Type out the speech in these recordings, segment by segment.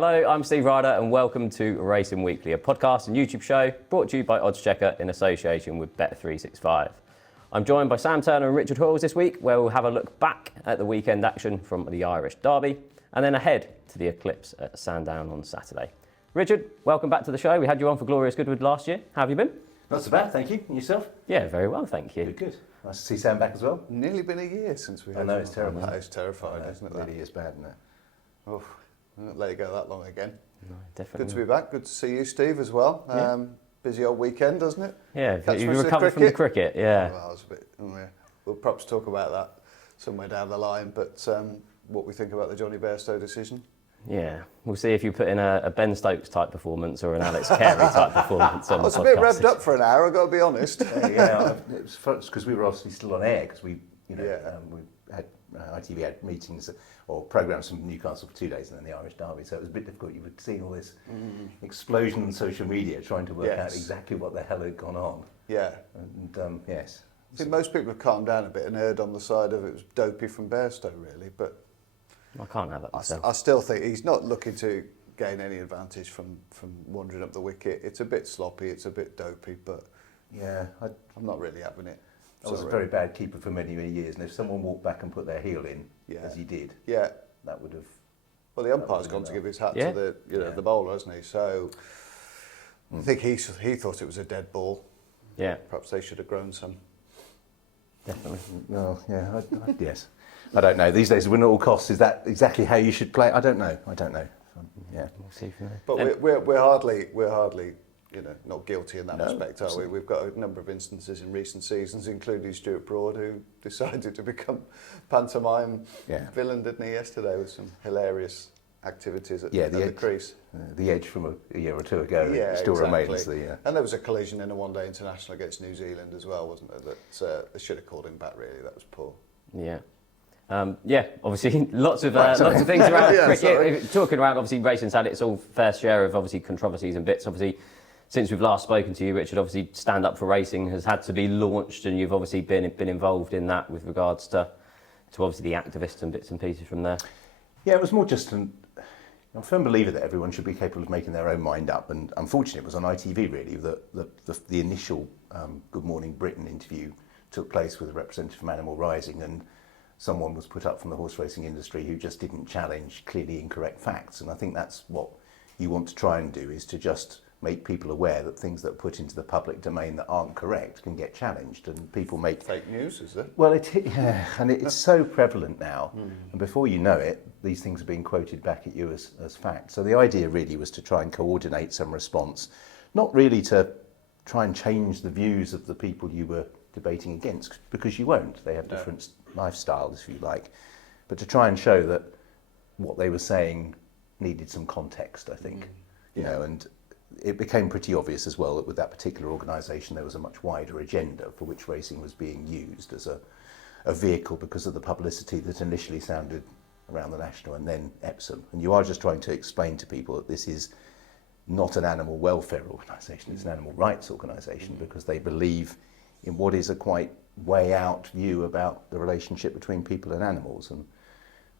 Hello, I'm Steve Ryder and welcome to Racing Weekly, a podcast and YouTube show brought to you by oddschecker in association with Bet365. I'm joined by Sam Turner and Richard Hoiles this week, where we'll have a look back at the weekend action from the Irish Derby and then ahead to the Eclipse at Sandown on Saturday. Richard, welcome back to the show. We had you on for Glorious Goodwood last year. How have you been? Not so bad, thank you. And yourself? Yeah, very well, thank you. Good. Nice to see Sam back as well. Nearly been a year since we had I know, it's terrible. That is terrifying, isn't it? It really is bad, isn't it? Oh, I won't let it go that long again. No, definitely. Good to be back. Good to see you, Steve, as well. Yeah. Busy old weekend, doesn't it? Yeah, Catch you much of the recovered from the cricket, yeah. Well, I was a bit. Yeah. We'll perhaps talk about that somewhere down the line. But what we think about the Johnny Bairstow decision? Yeah, we'll see if you put in a Ben Stokes type performance or an Alex Carey type performance on the podcast. I was a bit revved up for an hour, I've got to be honest. Yeah, it was fun because we were obviously still on air because we had ITV had meetings or programmes from Newcastle for 2 days and then the Irish Derby, so it was a bit difficult. You were seeing all this explosion on social media, trying to work out exactly what the hell had gone on. Yeah, and yes. I think most people have calmed down a bit and erred on the side of it was dopey from Bairstow, really, but I can't have that myself. I still think he's not looking to gain any advantage from wandering up the wicket. It's a bit sloppy, it's a bit dopey, but yeah, I'm not really having it. I was a very bad keeper for many, many years, and if someone walked back and put their heel in, as he did, that would have... Well, the umpire's gone to give his hat to the bowler, hasn't he? So I think he thought it was a dead ball. Yeah. Perhaps they should have grown some. Definitely. Well, yeah, yes. I don't know. These days, win at all costs, is that exactly how you should play? I don't know. Yeah. We'll see from there. But we're hardly not guilty in that respect, are we? We've got a number of instances in recent seasons, including Stuart Broad, who decided to become pantomime villain, didn't he, yesterday, with some hilarious activities at the crease. The edge from a year or two ago still remains. And there was a collision in a one-day international against New Zealand as well, wasn't there? That they should have called him back, really. That was poor. Yeah. Obviously, lots of things around cricket. Talking around, obviously, racing's had its all fair share of obviously controversies and bits. Obviously, since we've last spoken to you, Richard, obviously, Stand Up for Racing has had to be launched, and you've obviously been involved in that with regards to obviously the activists and bits and pieces from there. Yeah, it was more just I'm a firm believer that everyone should be capable of making their own mind up, and unfortunately, it was on ITV really the initial Good Morning Britain interview took place with a representative from Animal Rising, and someone was put up from the horse racing industry who just didn't challenge clearly incorrect facts. And I think that's what you want to try and do, is to just make people aware that things that are put into the public domain that aren't correct can get challenged, and people make... Fake news, is it? Well, and it's so prevalent now, and before you know it, these things are being quoted back at you as fact. So the idea really was to try and coordinate some response, not really to try and change the views of the people you were debating against, because you won't. They have different lifestyles, if you like, but to try and show that what they were saying needed some context, I think. You know, and it became pretty obvious as well that with that particular organisation there was a much wider agenda for which racing was being used as a vehicle because of the publicity that initially sounded around the National and then Epsom. And you are just trying to explain to people that this is not an animal welfare organisation, it's an animal rights organisation, because they believe in what is a quite way out view about the relationship between people and animals, and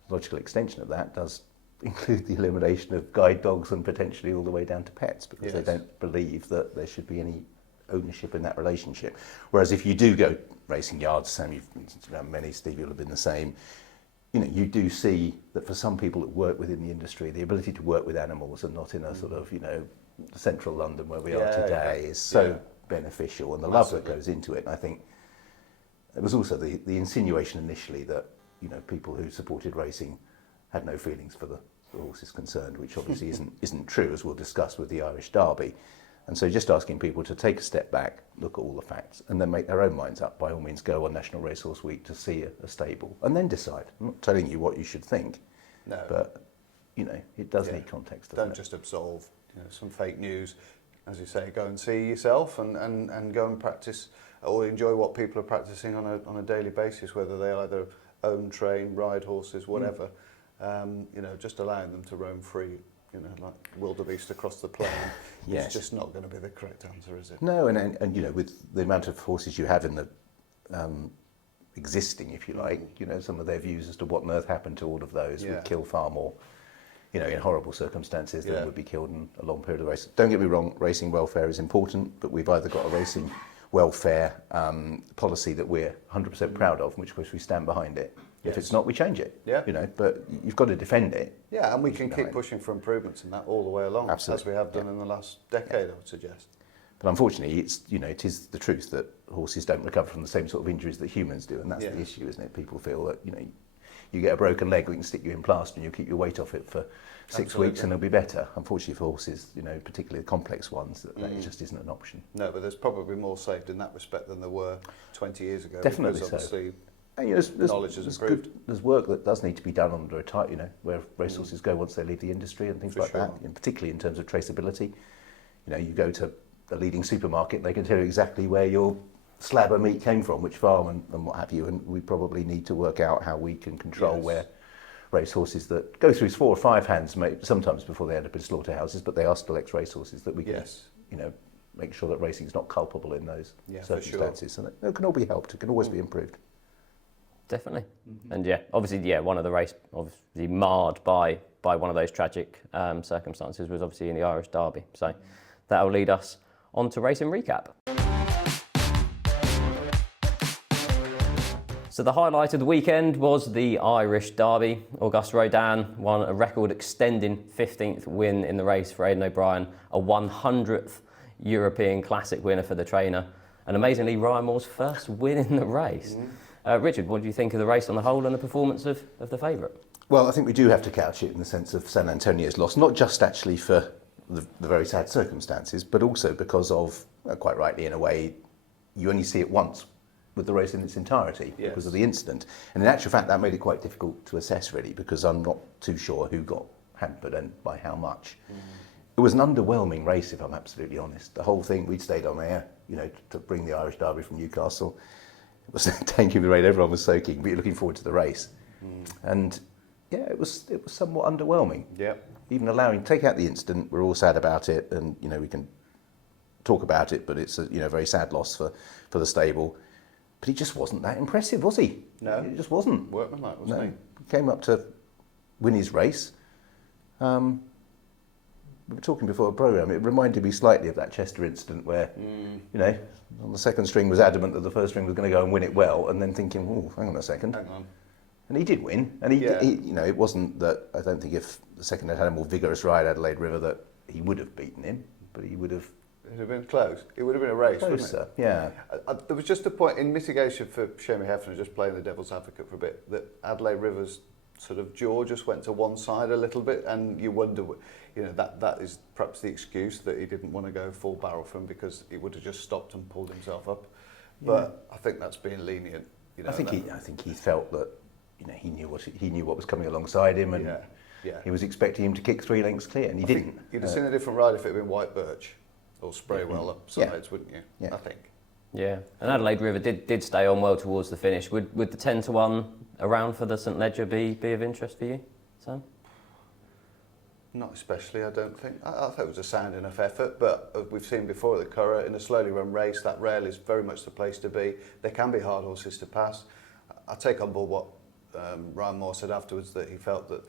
the logical extension of that does include the elimination of guide dogs and potentially all the way down to pets, because they don't believe that there should be any ownership in that relationship. Whereas if you do go racing yards, Sam, you've around many, Steve, you'll have been the same, you do see that for some people that work within the industry, the ability to work with animals and not in a sort of, central London where we are today is so beneficial, and the love that goes into it. And I think there was also the insinuation initially that people who supported racing had no feelings for the horses concerned, which obviously isn't true, as we'll discuss with the Irish Derby. And so just asking people to take a step back, look at all the facts, and then make their own minds up. By all means, go on National Racehorse Week to see a stable, and then decide. I'm not telling you what you should think, but it does need context. Don't just absolve some fake news. As you say, go and see yourself and go and practice or enjoy what people are practicing on a daily basis, whether they either own, train, ride horses, whatever. Just allowing them to roam free, like wildebeest across the plain. It's just not going to be the correct answer, is it? No, and with the amount of horses you have in the existing, if you like, some of their views as to what on earth happened to all of those would kill far more you know, in horrible circumstances that would be killed in a long period of the race. Don't get me wrong, racing welfare is important, but we've either got a racing welfare policy that we're 100% proud of, in which case we stand behind it. If it's not, we change it. Yeah. You know, but you've got to defend it. Yeah, and we can keep pushing for improvements in that all the way along, Absolutely. as we have done in the last decade, I would suggest. But unfortunately, it's, you know, it is the truth that horses don't recover from the same sort of injuries that humans do, and that's the issue, isn't it? People feel that, you know, you get a broken leg, we can stick you in plaster and you'll keep your weight off it for 6 weeks and it'll be better. Unfortunately for horses, you know, particularly the complex ones, that just isn't an option. No, but there's probably more saved in that respect than there were 20 years ago. Definitely because obviously And, you know, knowledge has improved. There's work that does need to be done under a tight, you know, where racehorses go once they leave the industry and things For like sure. that, and particularly in terms of traceability. You know, you go to a leading supermarket, they can tell you exactly where your slab of meat came from, which farm and what have you, and we probably need to work out how we can control where racehorses that go through 4 or 5 hands, sometimes before they end up in slaughterhouses, but they are still ex-racehorses, that we can, you know, make sure that racing is not culpable in those circumstances. And it can all be helped, it can always be improved. Definitely. And obviously, one of the race obviously marred by one of those tragic circumstances was obviously in the Irish Derby. So that will lead us on to racing recap. So the highlight of the weekend was the Irish Derby. Auguste Rodin won a record extending 15th win in the race for Aidan O'Brien, a 100th European Classic winner for the trainer, and amazingly Ryan Moore's first win in the race. Richard, what do you think of the race on the whole and the performance of the favourite? Well, I think we do have to couch it in the sense of San Antonio's loss, not just actually for the very sad circumstances, but also because of, quite rightly in a way, you only see it once with the race in its entirety because of the incident. And in actual fact, that made it quite difficult to assess really, because I'm not too sure who got hampered and by how much. It was an underwhelming race, if I'm absolutely honest. The whole thing, we'd stayed on air, you know, to bring the Irish Derby from Newcastle. It was tanking the rain, everyone was soaking, but you're looking forward to the race. And yeah, it was somewhat underwhelming. Even take out the incident, we're all sad about it, and you know, we can talk about it, but it's a very sad loss for the stable. But he just wasn't that impressive, was he? No. He just wasn't. Workmanlike, wasn't he? He came up to win his race. We were talking before the programme, it reminded me slightly of that Chester incident where, you know, on the second string was adamant that the first string was going to go and win it well, and then thinking, oh, hang on a second. Hang on. And he did win, and he, you know, it wasn't that, I don't think if the second had a more vigorous ride at Adelaide River that he would have beaten him, but he would have... It would have been close. It would have been a race, closer, wouldn't it? Yeah. There was just a point in mitigation for Shamie Hefner, just playing the devil's advocate for a bit, that Adelaide River's sort of jaw just went to one side a little bit, and you wonder, you know, that is perhaps the excuse that he didn't want to go full barrel for him because he would have just stopped and pulled himself up. But I think that's being lenient. You know, I think he felt that, you know, he knew what was coming alongside him, and he was expecting him to kick 3 lengths clear, and he didn't. You'd have seen a different ride if it had been White Birch or Spraywell up sides, wouldn't you? Yeah. I think. Yeah, and Adelaide River did stay on well towards the finish. Would the 10-1 around for the St Ledger be of interest for you, Sam? Not especially, I don't think. I thought it was a sound enough effort, but as we've seen before at the Curragh, in a slowly run race, that rail is very much the place to be. They can be hard horses to pass. I take on board what Ryan Moore said afterwards, that he felt that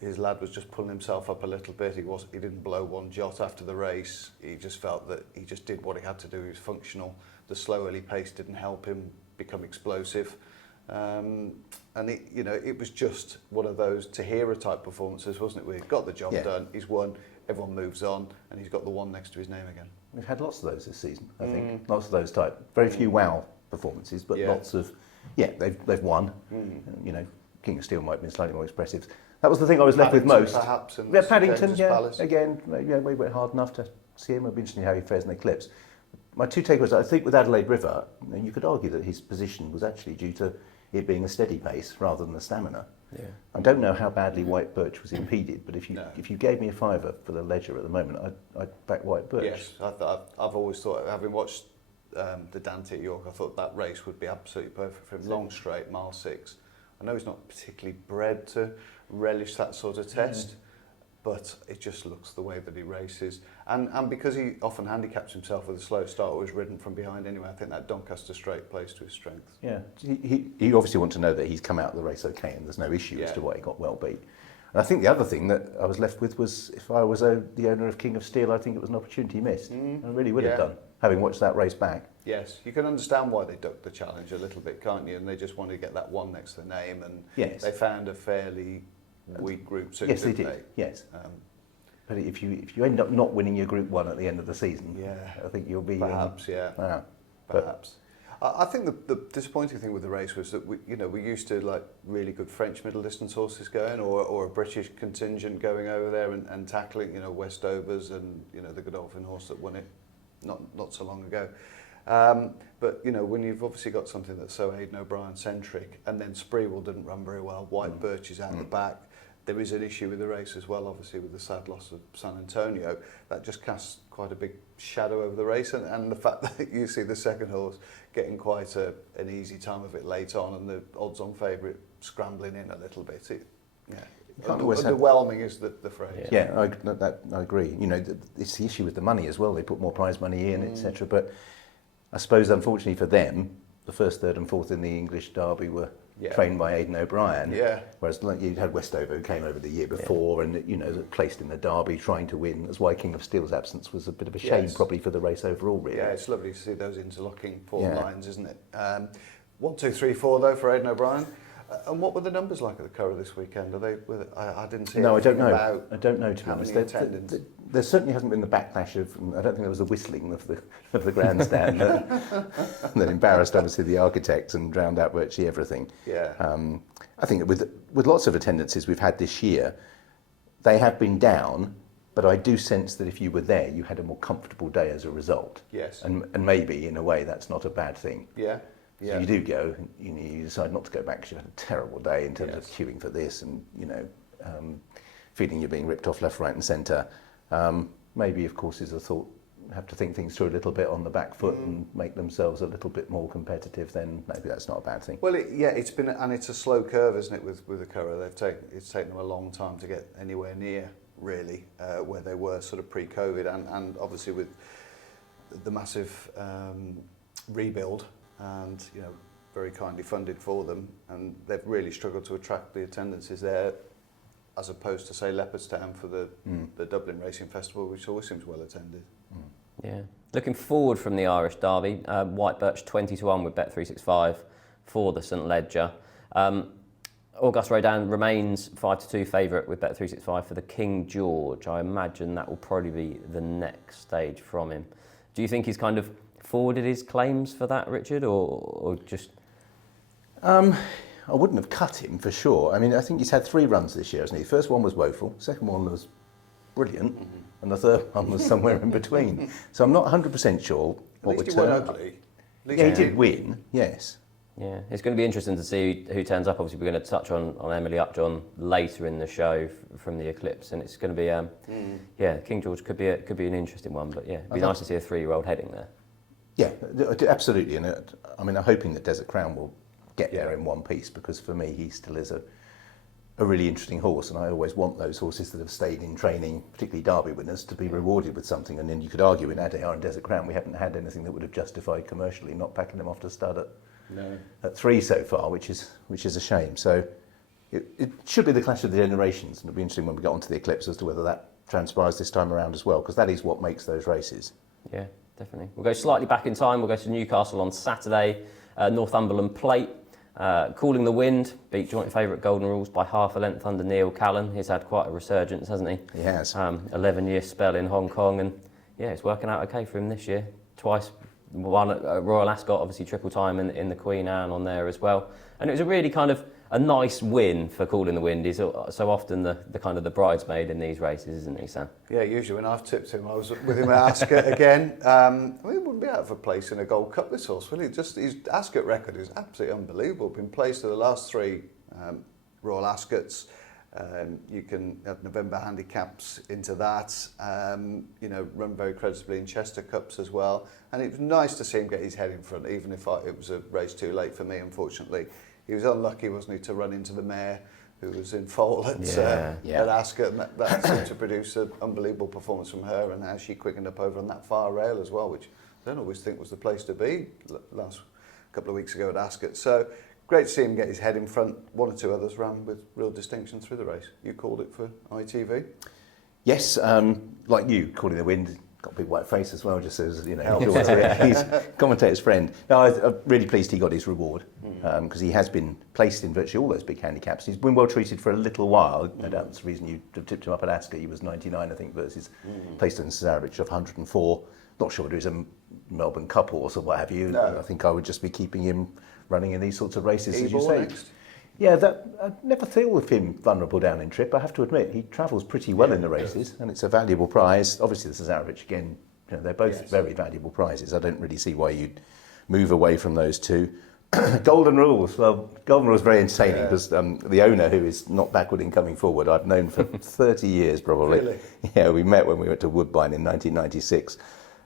his lad was just pulling himself up a little bit. He didn't blow one jot after the race. He just felt that he just did what he had to do. He was functional. The slow early pace didn't help him become explosive. And it was just one of those Tahira type performances, wasn't it? Where he got the job done, he's won, everyone moves on, and he's got the one next to his name again. We've had lots of those this season, I think. Lots of those type. Very few wow performances, but lots of, they've won. You know, King of Steel might have been slightly more expressive. That was the thing I was left with most. Perhaps, and Paddington, Palace. again, we went hard enough to see him. It'll be interesting how he fares in the Eclipse. My 2 takeaways, I think with Adelaide River, you could argue that his position was actually due to it being a steady pace rather than the stamina. Yeah. I don't know how badly White Birch was impeded, but if you gave me a fiver for the Ledger at the moment, I'd back White Birch. Yes, I've always thought, having watched the Dante at York, I thought that race would be absolutely perfect for him. Long straight, mile 6. I know he's not particularly bred to relish that sort of test, but it just looks the way that he races. And because he often handicaps himself with a slow start or is ridden from behind anyway, I think that Doncaster straight plays to his strengths. Yeah, you obviously want to know that he's come out of the race okay and there's no issue as to why he got well beat. And I think the other thing that I was left with was, if I was the owner of King of Steel, I think it was an opportunity missed. I really would have done, having watched that race back. Yes, you can understand why they ducked the challenge a little bit, can't you? And they just wanted to get that one next to the name, and they found a fairly weak group too. Yes, they did. Yes. But if you end up not winning your Group 1 at the end of the season, I think you'll be... Perhaps. I think the disappointing thing with the race was that we used to like really good French middle distance horses going, or a British contingent going over there and tackling, Westovers and the Godolphin horse that won it not so long ago. But when you've obviously got something that's so Aidan O'Brien centric, and then Spreewell didn't run very well, White Birch is out the back. There is an issue with the race as well, obviously, with the sad loss of San Antonio. That just casts quite a big shadow over the race, and the fact that you see the second horse getting quite an easy time of it late on, and the odds-on favourite scrambling in a little bit. Underwhelming is the phrase. I agree. It's the issue with the money as well. They put more prize money in, etc. But I suppose, unfortunately for them, the first, third and fourth in the English Derby were trained by Aidan O'Brien. Whereas you had Westover, who came over the year before and placed in the Derby trying to win. That's why King of Steel's absence was a bit of a shame probably for the race overall, really. Yeah, it's lovely to see those interlocking four lines, isn't it? 1, 2, 3, 4 though for Aidan O'Brien. And what were the numbers like at the Curragh this weekend? I didn't see. No, I don't know. I don't know, to be honest. There certainly hasn't been the backlash of. I don't think there was the whistling of the grandstand that embarrassed obviously the architects and drowned out virtually everything. I think with lots of attendances we've had this year, they have been down. But I do sense that if you were there, you had a more comfortable day as a result. Yes. And maybe in a way that's not a bad thing. Yeah. So you do go, you decide not to go back because you've had a terrible day in terms of queuing for this and, feeling you're being ripped off left, right and centre. Maybe, of course, is a thought, have to think things through a little bit on the back foot and make themselves a little bit more competitive, then maybe that's not a bad thing. Well, it's a slow curve, isn't it, with the Curragh? It's taken them a long time to get anywhere near, really, where they were sort of pre-COVID, and obviously with the massive rebuild, and very kindly funded for them, and they've really struggled to attract the attendances there, as opposed to say Leopardstown for the Dublin Racing Festival, which always seems well attended. Yeah. Looking forward from the Irish Derby, White Birch 20-1 with Bet365 for the St Ledger. Auguste Rodin remains 5-2 favourite with Bet365 for the King George. I imagine that will probably be the next stage from him. Do you think he's kind of forwarded his claims for that, Richard, or just? I wouldn't have cut him for sure. I mean, I think he's had 3 runs this year, hasn't he? The first one was woeful, second one was brilliant, and the third one was somewhere in between. So I'm not 100% sure what would turn up. Yeah, he did win, yes. Yeah, it's going to be interesting to see who turns up. Obviously, we're going to touch on Emily Upjohn later in the show from the Eclipse, and it's going to be, King George could be an interesting one. But it'd be nice to see a 3-year-old heading there. Yeah, absolutely, and I'm hoping that Desert Crown will get there in one piece, because for me he still is a really interesting horse, and I always want those horses that have stayed in training, particularly Derby winners, to be rewarded with something. And then you could argue in Adayar and Desert Crown we haven't had anything that would have justified commercially not packing them off to stud at 3 so far, which is a shame. So it should be the clash of the generations, and it'll be interesting when we get onto the Eclipse as to whether that transpires this time around as well, because that is what makes those races. Yeah, definitely. We'll go slightly back in time. We'll go to Newcastle on Saturday, Northumberland Plate. Calling the Wind beat joint favourite Golden Rules by half a length under Neil Callan. He's had quite a resurgence, hasn't he? He has. 11-year spell in Hong Kong, and it's working out okay for him this year. Twice won at Royal Ascot, obviously triple time in the Queen Anne on there as well. And it was a really kind of a nice win for Calling the Wind. He's so often the kind of the bridesmaid in these races, isn't he, Sam? Yeah, usually when I've tipped him, I was with him at Ascot again. He wouldn't be out of a place in a Gold Cup, this horse, will he? Just his Ascot record is absolutely unbelievable. Been placed to the last 3 Royal Ascots. You can have November handicaps into that. Run very creditably in Chester Cups as well. And it was nice to see him get his head in front, even if it was a race too late for me, unfortunately. He was unlucky, wasn't he, to run into the mare who was in foal at Ascot, and that seemed to produce an unbelievable performance from her, and how she quickened up over on that far rail as well, which I don't always think was the place to be last couple of weeks ago at Ascot. So great to see him get his head in front. One or two others ran with real distinction through the race. You called it for ITV? Yes, like you, Calling the Wind, got a big white face as well, just as, you know, he's commentator's friend. No, I'm really pleased he got his reward, because he has been placed in virtually all those big handicaps. He's been well treated for a little while. No doubt that's the reason you tipped him up at Ascot. He was 99, I think, versus placed in Cesarewitch of 104. Not sure whether he's a Melbourne Cup horse or what have you. No. I think I would just be keeping him running in these sorts of races, as you E-ball say. next? Yeah, I never feel of him vulnerable down in trip. I have to admit, he travels pretty well in the races, and it's a valuable prize. Obviously, the Cesarewitch, again, you know, they're both very valuable prizes. I don't really see why you'd move away from those two. Golden Rules. Well, Golden Rules is very entertaining because the owner, who is not backward in coming forward, I've known for 30 years probably. Really? Yeah, we met when we went to Woodbine in 1996.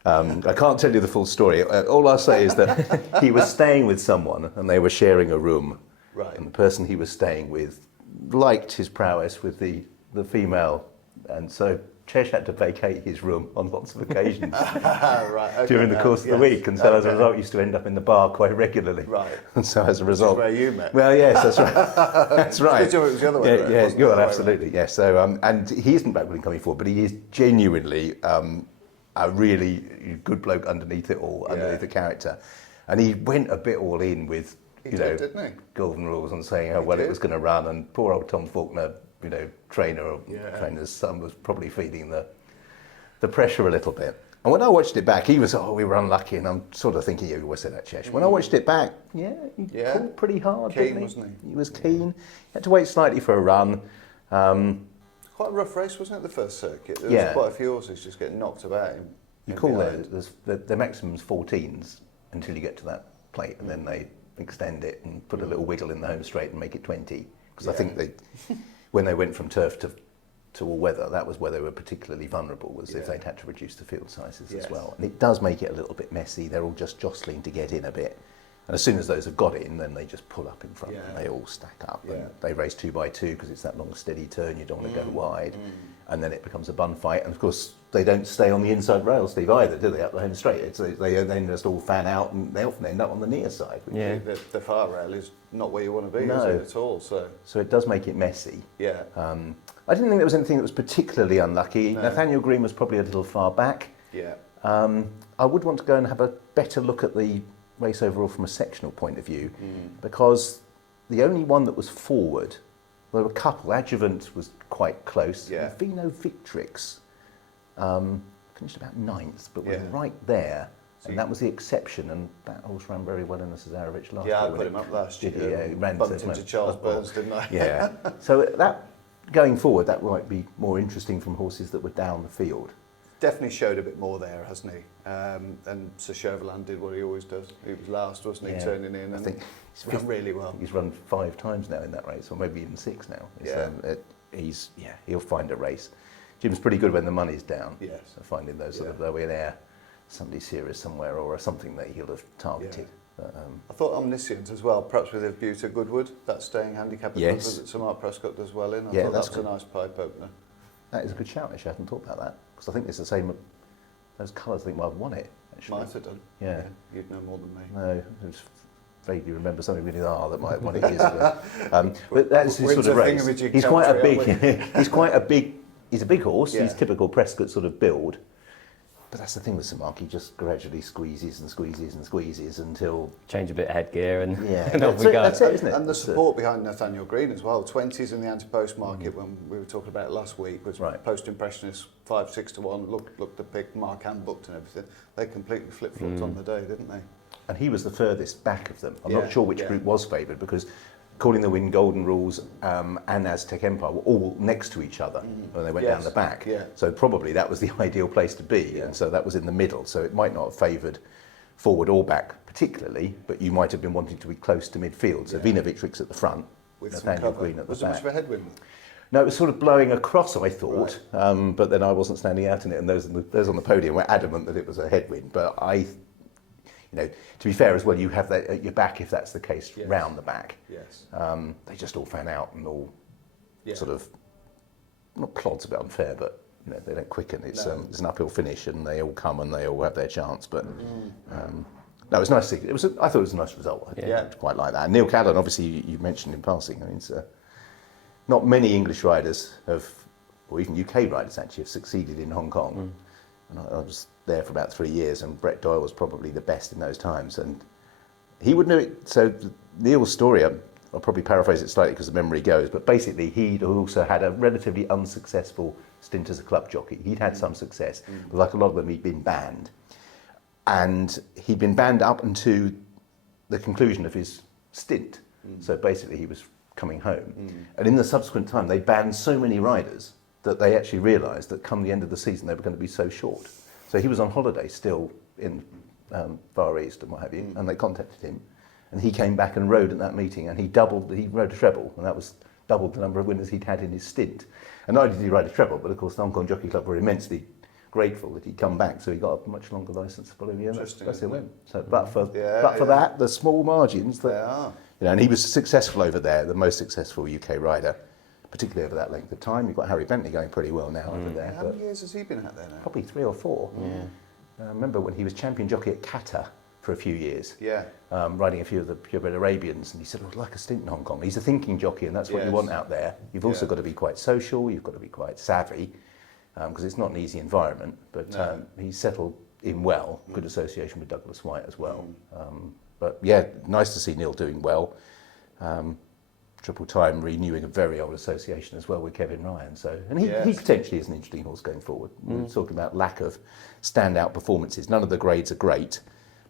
I can't tell you the full story. All I'll say is that he was staying with someone and they were sharing a room. Right. And the person he was staying with liked his prowess with the female, and so Chesh had to vacate his room on lots of occasions Right, okay, during the course of the week, and so as a Okay. result used to end up in the bar quite regularly. Right. And so as a result... where you met. Well, yes, that's right. That's right. It was the other way around, Yeah, wasn't it? yeah, The other way absolutely, yes. So, and he isn't backward in coming forward, but he is genuinely a really good bloke underneath it all, underneath the character. And he went a bit all in with... He did, didn't he? Golden Rules and saying how well it was going to run, and poor old Tom Faulkner, you know, trainer's son was probably feeling the pressure a little bit. And when I watched it back, he was, we were unlucky, and I'm sort of thinking, you always say that, Chesh. When I watched it back, he pulled pretty hard, Keen, didn't he? wasn't he? He was keen. He had to wait slightly for a run. Quite a rough race, wasn't it, the first circuit? There was quite a few horses just getting knocked about. You call the maximum's 14s until you get to that plate, and then they extend it and put a little wiggle in the home straight and make it 20. Because I think when they went from turf to all weather, that was where they were particularly vulnerable, was if they'd had to reduce the field sizes as well. And it does make it a little bit messy. They're all just jostling to get in a bit. And as soon as those have got in, then they just pull up in front and they all stack up. And they race 2 by 2 because it's that long steady turn, you don't want to go wide. And then it becomes a bun fight. And of course, they don't stay on the inside rail, Steve, either, do they, up the home straight? They then just all fan out and they often end up on the near side. Yeah. The far rail is not where you want to be, No. is it, at all? So it does make it messy. Yeah. I didn't think there was anything that was particularly unlucky. No. Nathaniel Green was probably a little far back. Yeah. I would want to go and have a better look at the race overall from a sectional point of view, because the only one that was forward, there were a couple. Adjuvant was quite close. Yeah. Vino Victrix finished about 9th, but was right there. And that was the exception, and that horse ran very well in the Cesarewitch last year. Yeah, I put him up last year. Yeah, he ran bumped to into Charles Burns, didn't I? Yeah. So that going forward, that might be more interesting from horses that were down the field. Definitely showed a bit more there, hasn't he? And Sir Chauvelin did what he always does. He was last, wasn't he, Yeah. turning in? And I think he's run really well. He's run 5 times now in that race, or maybe even 6 now. He'll find a race. Jim's pretty good when the money's down. Yes. So finding those sort of low in air, somebody serious somewhere, or something that he'll have targeted. But, I thought Omniscient as well, perhaps with a view to Goodwood, that staying handicap at Yes. Goodwood that Sir Mark Prescott does well in. I Yeah, thought that's that was good. a nice pipe opener. that is a good shout, actually. I hadn't thought about that. Because I think it's the same, those colours I think might have won it, actually. Might have done. Yeah. You'd know more than me. No, I just vaguely remember something really that might have won it years ago. But that's his Wins sort of a race. thingamajig He's quite a country, big, he's a big horse. Yeah. He's typical Prescott sort of build. But that's the thing with Sir Mark, he just gradually squeezes and squeezes and squeezes until... Change a bit of headgear and, Yeah. and off we That's it, go. that's it, isn't it? And the That's it. support behind Nathaniel Green as well. 20s in the anti-post market when we were talking about it last week was Right. post-impressionists 5-6 to 1. Looked to pick Mark and booked and everything. They completely flip-flopped on the day, didn't they? And he was the furthest back of them. I'm Yeah, not sure which yeah. group was favoured, because Calling the Wind, Golden Rules and Aztec Empire were all next to each other when they went down Yes, the back. yeah. So probably that was the ideal place to be, Yeah. and so that was in the middle. So it might not have favoured forward or back particularly, but you might have been wanting to be close to midfield. So Vino Victrix at the front, With some Nathaniel cover. Green at the Was there back. much of a headwind? No, it was sort of blowing across, I thought, but then I wasn't standing out in it, and those on the podium were adamant that it was a headwind. But to be fair as well, you have that at your back if that's the case, Yes. round the back. Yes. They just all fan out and all Yeah. sort of, not plod's a bit unfair, but they don't quicken. It's No. it's an uphill finish, and they all come and they all have their chance. But No, it was nice to see. I thought it was a nice result. I Yeah. quite like that. And Neil Callan, obviously, you mentioned in passing. I mean, it's, not many English riders or even UK riders actually, have succeeded in Hong Kong. And I was there for about 3 years, and Brett Doyle was probably the best in those times. And he would know it. So Neil's story, I'll probably paraphrase it slightly because the memory goes, but basically he'd also had a relatively unsuccessful stint as a club jockey. He'd had some success, but like a lot of them, he'd been banned. And he'd been banned up until the conclusion of his stint. So basically he was coming home. And in the subsequent time, they banned so many riders that they actually realised that come the end of the season, they were going to be so short. So he was on holiday still in Far East and what have you, and they contacted him. And he came back and rode at that meeting, and he rode a treble, and that was doubled the number of winners he'd had in his stint. And not only did he ride a treble, but of course the Hong Kong Jockey Club were immensely grateful that he'd come back, so he got a much longer licence the following year. That's it went. So, but for that, the small margins that, and he was successful over there, the most successful UK rider, particularly over that length of time. You've got Harry Bentley going pretty well now over there. How many years has he been at there now? Probably 3 or 4. I remember when he was champion jockey at Qatar for a few years, riding a few of the purebred Arabians, and he said, I'd like a stint in Hong Kong. He's a thinking jockey, and that's what you want out there. You've also got to be quite social, you've got to be quite savvy, because it's not an easy environment, but he settled in well, good association with Douglas White as well. But yeah, nice to see Neil doing well. Triple Time renewing a very old association as well with Kevin Ryan. So, and he potentially is an interesting horse going forward. We're talking about lack of standout performances. None of the grades are great,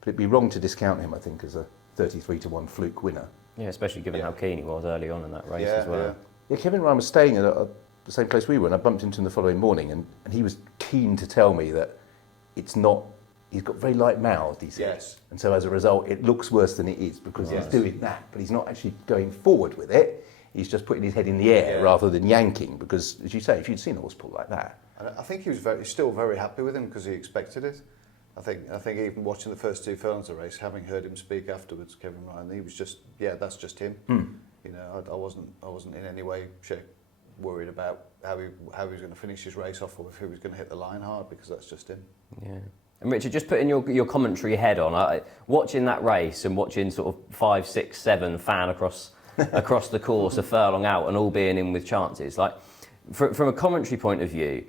but it'd be wrong to discount him, I think, as a 33-1 fluke winner. Yeah, especially given how keen he was early on in that race as well. Yeah, Kevin Ryan was staying at the same place we were, and I bumped into him the following morning, and he was keen to tell me that it's not. He's got very light mouthed, he said. And so as a result, it looks worse than it is because he's doing that, but he's not actually going forward with it. He's just putting his head in the air rather than yanking, because, as you say, if you'd seen a horse pull like that. I think he was still very happy with him because he expected it. I think even watching the first 2 furlongs of the race, having heard him speak afterwards, Kevin Ryan, he was just, that's just him. You know, I wasn't in any way worried about how he was going to finish his race off, or if he was going to hit the line hard, because that's just him. Yeah. And Richard, just putting your commentary head on, watching that race and watching sort of 5, 6, 7 fan across the course, a furlong out, and all being in with chances. Like, from a commentary point of view,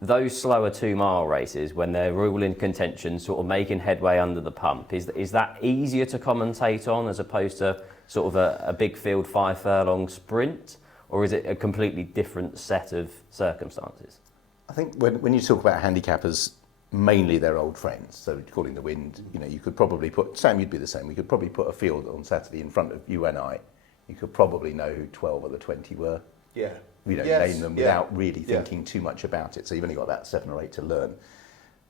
those slower 2-mile races, when they're all in contention, sort of making headway under the pump, is that easier to commentate on as opposed to sort of a big field 5 furlong sprint, or is it a completely different set of circumstances? I think when you talk about handicappers, mainly they're old friends. So calling the wind, you could probably put, Sam, you'd be the same. We could probably put a field on Saturday in front of you and I. You could probably know who 12 or the 20 were. Name them without really thinking too much about it. So you've only got about 7 or 8 to learn.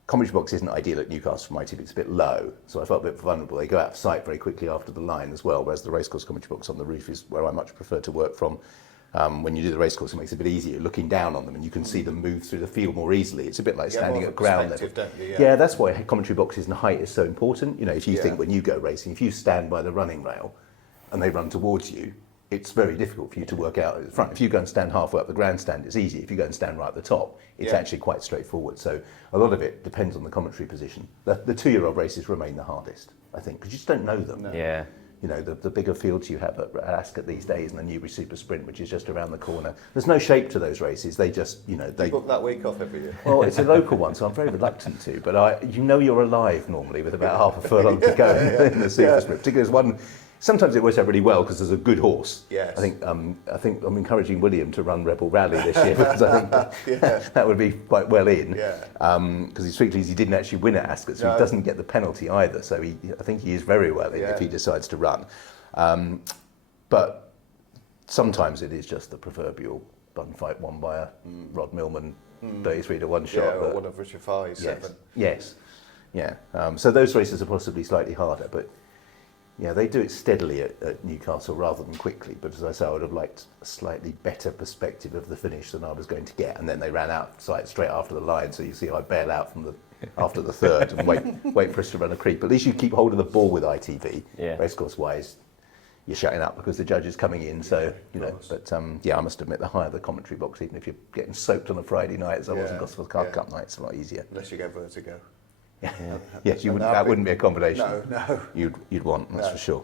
Commentary box isn't ideal at Newcastle for my team. It's a bit low, so I felt a bit vulnerable. They go out of sight very quickly after the line as well, whereas the racecourse commentary box on the roof is where I much prefer to work from. When you do the racecourse, it makes it a bit easier looking down on them, and you can see them move through the field more easily. It's a bit like standing at ground level. That's why commentary boxes and height is so important. If you think when you go racing, if you stand by the running rail and they run towards you, it's very difficult for you to work out at the front. If you go and stand halfway up the grandstand, it's easy. If you go and stand right at the top, it's actually quite straightforward. So a lot of it depends on the commentary position. The 2-year-old races remain the hardest, I think, because you just don't know them. The bigger fields you have at Ascot these days, and the Newbury Super Sprint, which is just around the corner. There's no shape to those races. They just, they book that week off every year. Well, it's a local one, so I'm very reluctant to. But you're alive normally with about half a furlong to go in the Super Sprint. Particularly as one. Sometimes it works out really well because there's a good horse. I think I'm encouraging William to run Rebel Rally this year because I think that would be quite well in. Because he's strictly he didn't actually win at Ascot, so he doesn't get the penalty either. So I think he is very well in if he decides to run. But sometimes it is just the proverbial bun fight won by a Rod Millman 33-1 shot. Or one of Richard Farley's 7. So those races are possibly slightly harder, but. Yeah, they do it steadily at Newcastle rather than quickly. But as I say, I would have liked a slightly better perspective of the finish than I was going to get. And then they ran out sight straight after the line, so you see I bail out from after the third and wait for us to run a creep. At least you keep hold of the ball with ITV. Racecourse wise, you're shutting up because the judge is coming in. So But I must admit, the higher the commentary box, even if you're getting soaked on a Friday night, as I was in Gosforth Cup night, it's a lot easier. Unless you get vertigo. Yes, that wouldn't be a combination. No. You'd want, that's for sure.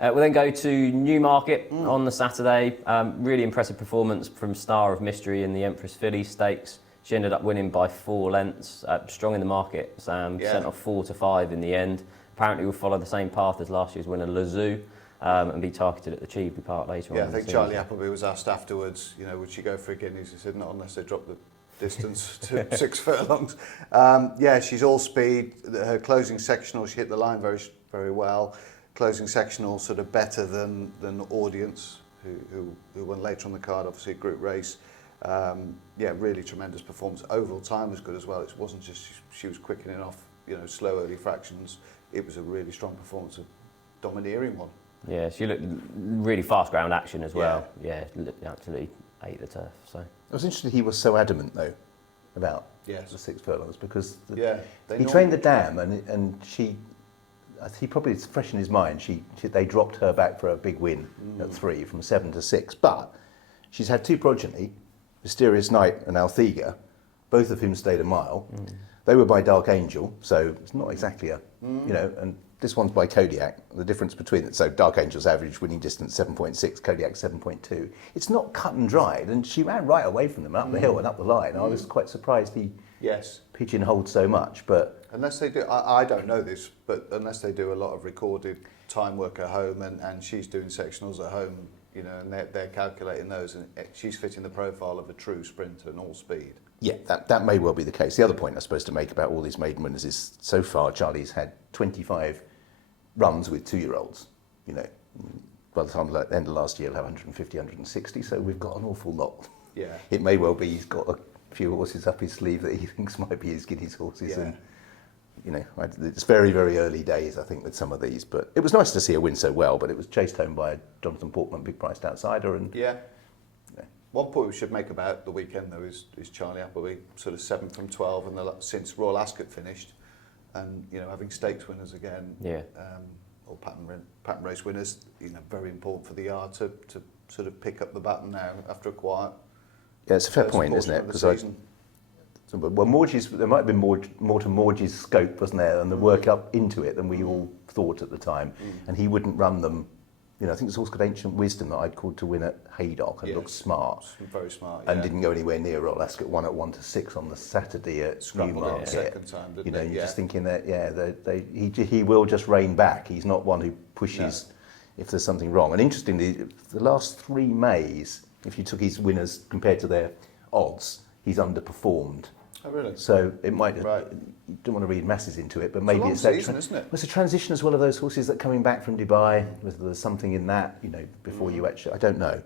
We'll then go to Newmarket on the Saturday. Really impressive performance from Star of Mystery in the Empress Filly Stakes. She ended up winning by 4 lengths. Strong in the market. Sent off 4 to 5 in the end. Apparently will follow the same path as last year's winner Lazoo and be targeted at the Cheveley Park later on. Yeah, I think Charlie Appleby was asked afterwards, would she go for a Guineas? He said not unless they drop the distance to 6 furlongs. She's all speed. Her closing sectional, she hit the line very, very well. Closing sectional sort of better than Audience, who won later on the card, obviously a group race. Really tremendous performance. Overall time was good as well. It wasn't just she was quickening off, slow early fractions. It was a really strong performance, a domineering one. Yeah, she looked really fast ground action as well. Yeah, absolutely ate the turf. So It was interesting he was so adamant though about the 6 furlongs because he trained the dam and he probably, it's fresh in his mind, they dropped her back for a big win at 3 from 7 to 6. But she's had 2 progeny, Mysterious Night and Althea, both of whom stayed a mile. They were by Dark Angel, so it's not exactly and this one's by Kodiak. The difference between it, so Dark Angel's average winning distance 7.6, Kodiak 7.2. It's not cut and dried, and she ran right away from them up the hill and up the line. I was quite surprised he pigeonholed so much, but unless they do, I don't know this, but unless they do a lot of recorded time work at home, and she's doing sectionals at home, and they're calculating those, and she's fitting the profile of a true sprinter and all speed. Yeah, that may well be the case. The other point I suppose to make about all these maiden winners is so far Charlie's had 25 runs with 2-year-olds. By the time at the end of last year he'll have 150, 160, so we've got an awful lot. Yeah. It may well be he's got a few horses up his sleeve that he thinks might be his Guineas horses, and it's very, very early days I think with some of these, but it was nice to see her win so well, but it was chased home by Jonathan Portman, big priced outsider, and one point we should make about the weekend though is Charlie Appleby, sort of 7 from 12 since Royal Ascot finished, and having stakes winners again, or pattern race winners, very important for the yard to sort of pick up the baton now after a quiet. Yeah, it's a fair point, isn't it? Because there might have been more to Morge's scope, wasn't there, and the work up into it than we all thought at the time, and he wouldn't run them. I think it's also called Ancient Wisdom that I'd called to win at Haydock and looked smart. Very smart, and didn't go anywhere near Royal Ascot. Won at 1 to 6 on the Saturday at Newmarket. Second time, didn't he? You're just thinking that he will just rein back. He's not one who pushes if there's something wrong. And interestingly, the last 3 Mays, if you took his winners compared to their odds, he's underperformed. Oh, really? So it might. You don't want to read masses into it, but maybe it's that season, isn't it? It's a transition as well of those horses that are coming back from Dubai. Whether there's something in that, before you actually, I don't know.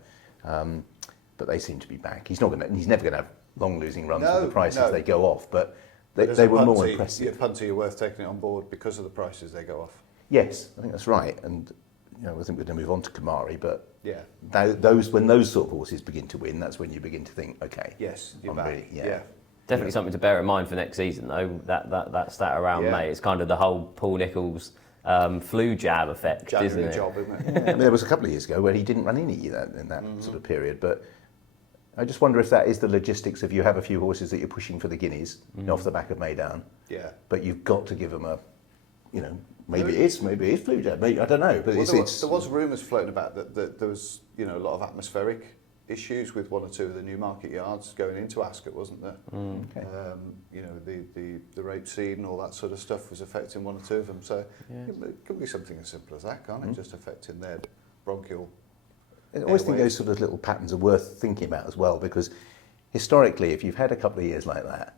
But they seem to be back. He's never going to have long losing runs with the prices they go off. But they were more impressive. Punter, you're worth taking it on board because of the prices they go off. Yes, I think that's right. And I think we're going to move on to Kamari, but when those sort of horses begin to win, that's when you begin to think, okay, you're back. Really, definitely something to bear in mind for next season, though. That stat around May, it's kind of the whole Paul Nicholls flu jab effect, isn't it? Job, isn't it? I mean, there was a couple of years ago where he didn't run any in that sort of period, but I just wonder if that is the logistics of you have a few horses that you're pushing for the Guineas off the back of Maydown, but you've got to give them a, maybe it's flu jab, maybe, I don't know. But there was rumours floating about that there was a lot of atmospheric issues with 1 or 2 of the Newmarket yards going into Ascot, wasn't there? Okay. The rape seed and all that sort of stuff was affecting 1 or 2 of them. So it could be something as simple as that, can't it? Just affecting their bronchial. I always think those sort of little patterns are worth thinking about as well, because historically, if you've had a couple of years like that,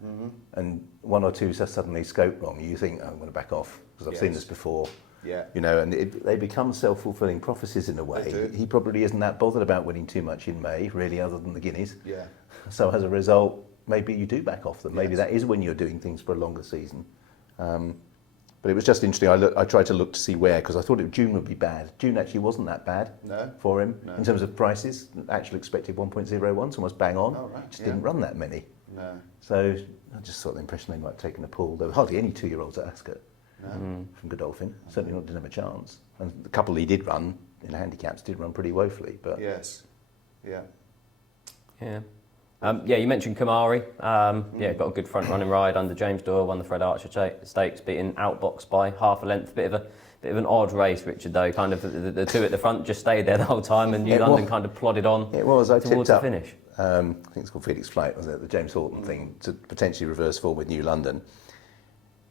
and 1 or 2 suddenly scope wrong, you think, I'm going to back off because I've seen this before. Yeah. And they become self-fulfilling prophecies in a way. He probably isn't that bothered about winning too much in May, really, other than the Guineas. Yeah. So as a result, maybe you do back off them. Maybe that is when you're doing things for a longer season. But it was just interesting. I tried to look to see where, because I thought June would be bad. June actually wasn't that bad for him in terms of prices. Actually expected 1.01, so almost bang on. Oh, right. Just didn't run that many. No. So I just got the impression they might have taken a pull. There were hardly any 2-year-olds at Ascot. From Godolphin, certainly didn't have a chance. And the couple he did run in handicaps did run pretty woefully. But yes, yeah. Yeah, you mentioned Kamari. Yeah, got a good front running ride under James Doyle, won the Fred Archer Stakes, beating Outbox by half a length. Bit of an odd race, Richard, though. Kind of the two at the front just stayed there the whole time, and New London kind of plodded on. It was. I towards tipped up. The finish. I think it's called Felix Flight, wasn't it? The James Horton thing to potentially reverse form with New London.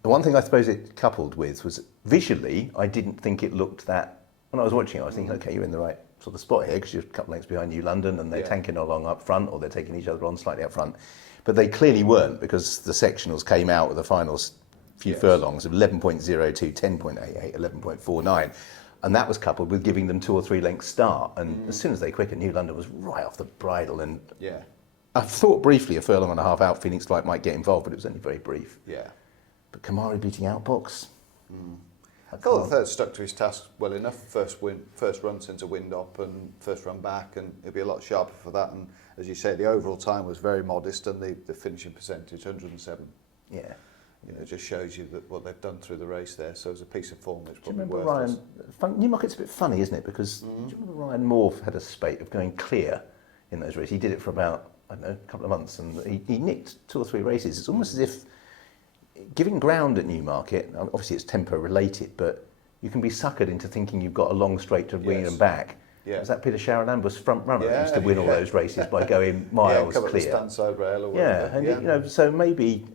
The one thing I suppose it coupled with was visually, I didn't think it looked that. When I was watching it, I was thinking, okay, you're in the right sort of spot here because you're a couple lengths behind New London and they're tanking along up front, or they're taking each other on slightly up front. But they clearly weren't, because the sectionals came out with the final few furlongs of 11.02, 10.88, 11.49. And that was coupled with giving them 2 or 3 lengths start. And as soon as they quickened, New London was right off the bridle. And I thought briefly a furlong and a half out, Phoenix Flight might get involved, but it was only very brief. Yeah. But Kamari beating Outbox. I thought the third stuck to his task well enough. First run since a wind up and first run back, and it'd be a lot sharper for that. And as you say, the overall time was very modest, and the finishing percentage, 107. Yeah. You know, just shows you that what they've done through the race there. So as a piece of form, it's Do you probably remember worthless. Newmarket's a bit funny, isn't it? Because do you remember Ryan Moore had a spate of going clear in those races? He did it for about, I don't know, a couple of months, and he nicked 2 or 3 races. It's almost as if giving ground at Newmarket, obviously it's tempo related, but you can be suckered into thinking you've got a long straight to win and back. Yeah. Was that Peter Sharon was front runner? He used to win all those races by going miles cover clear. The stand-side rail or yeah, whatever. and you know, so maybe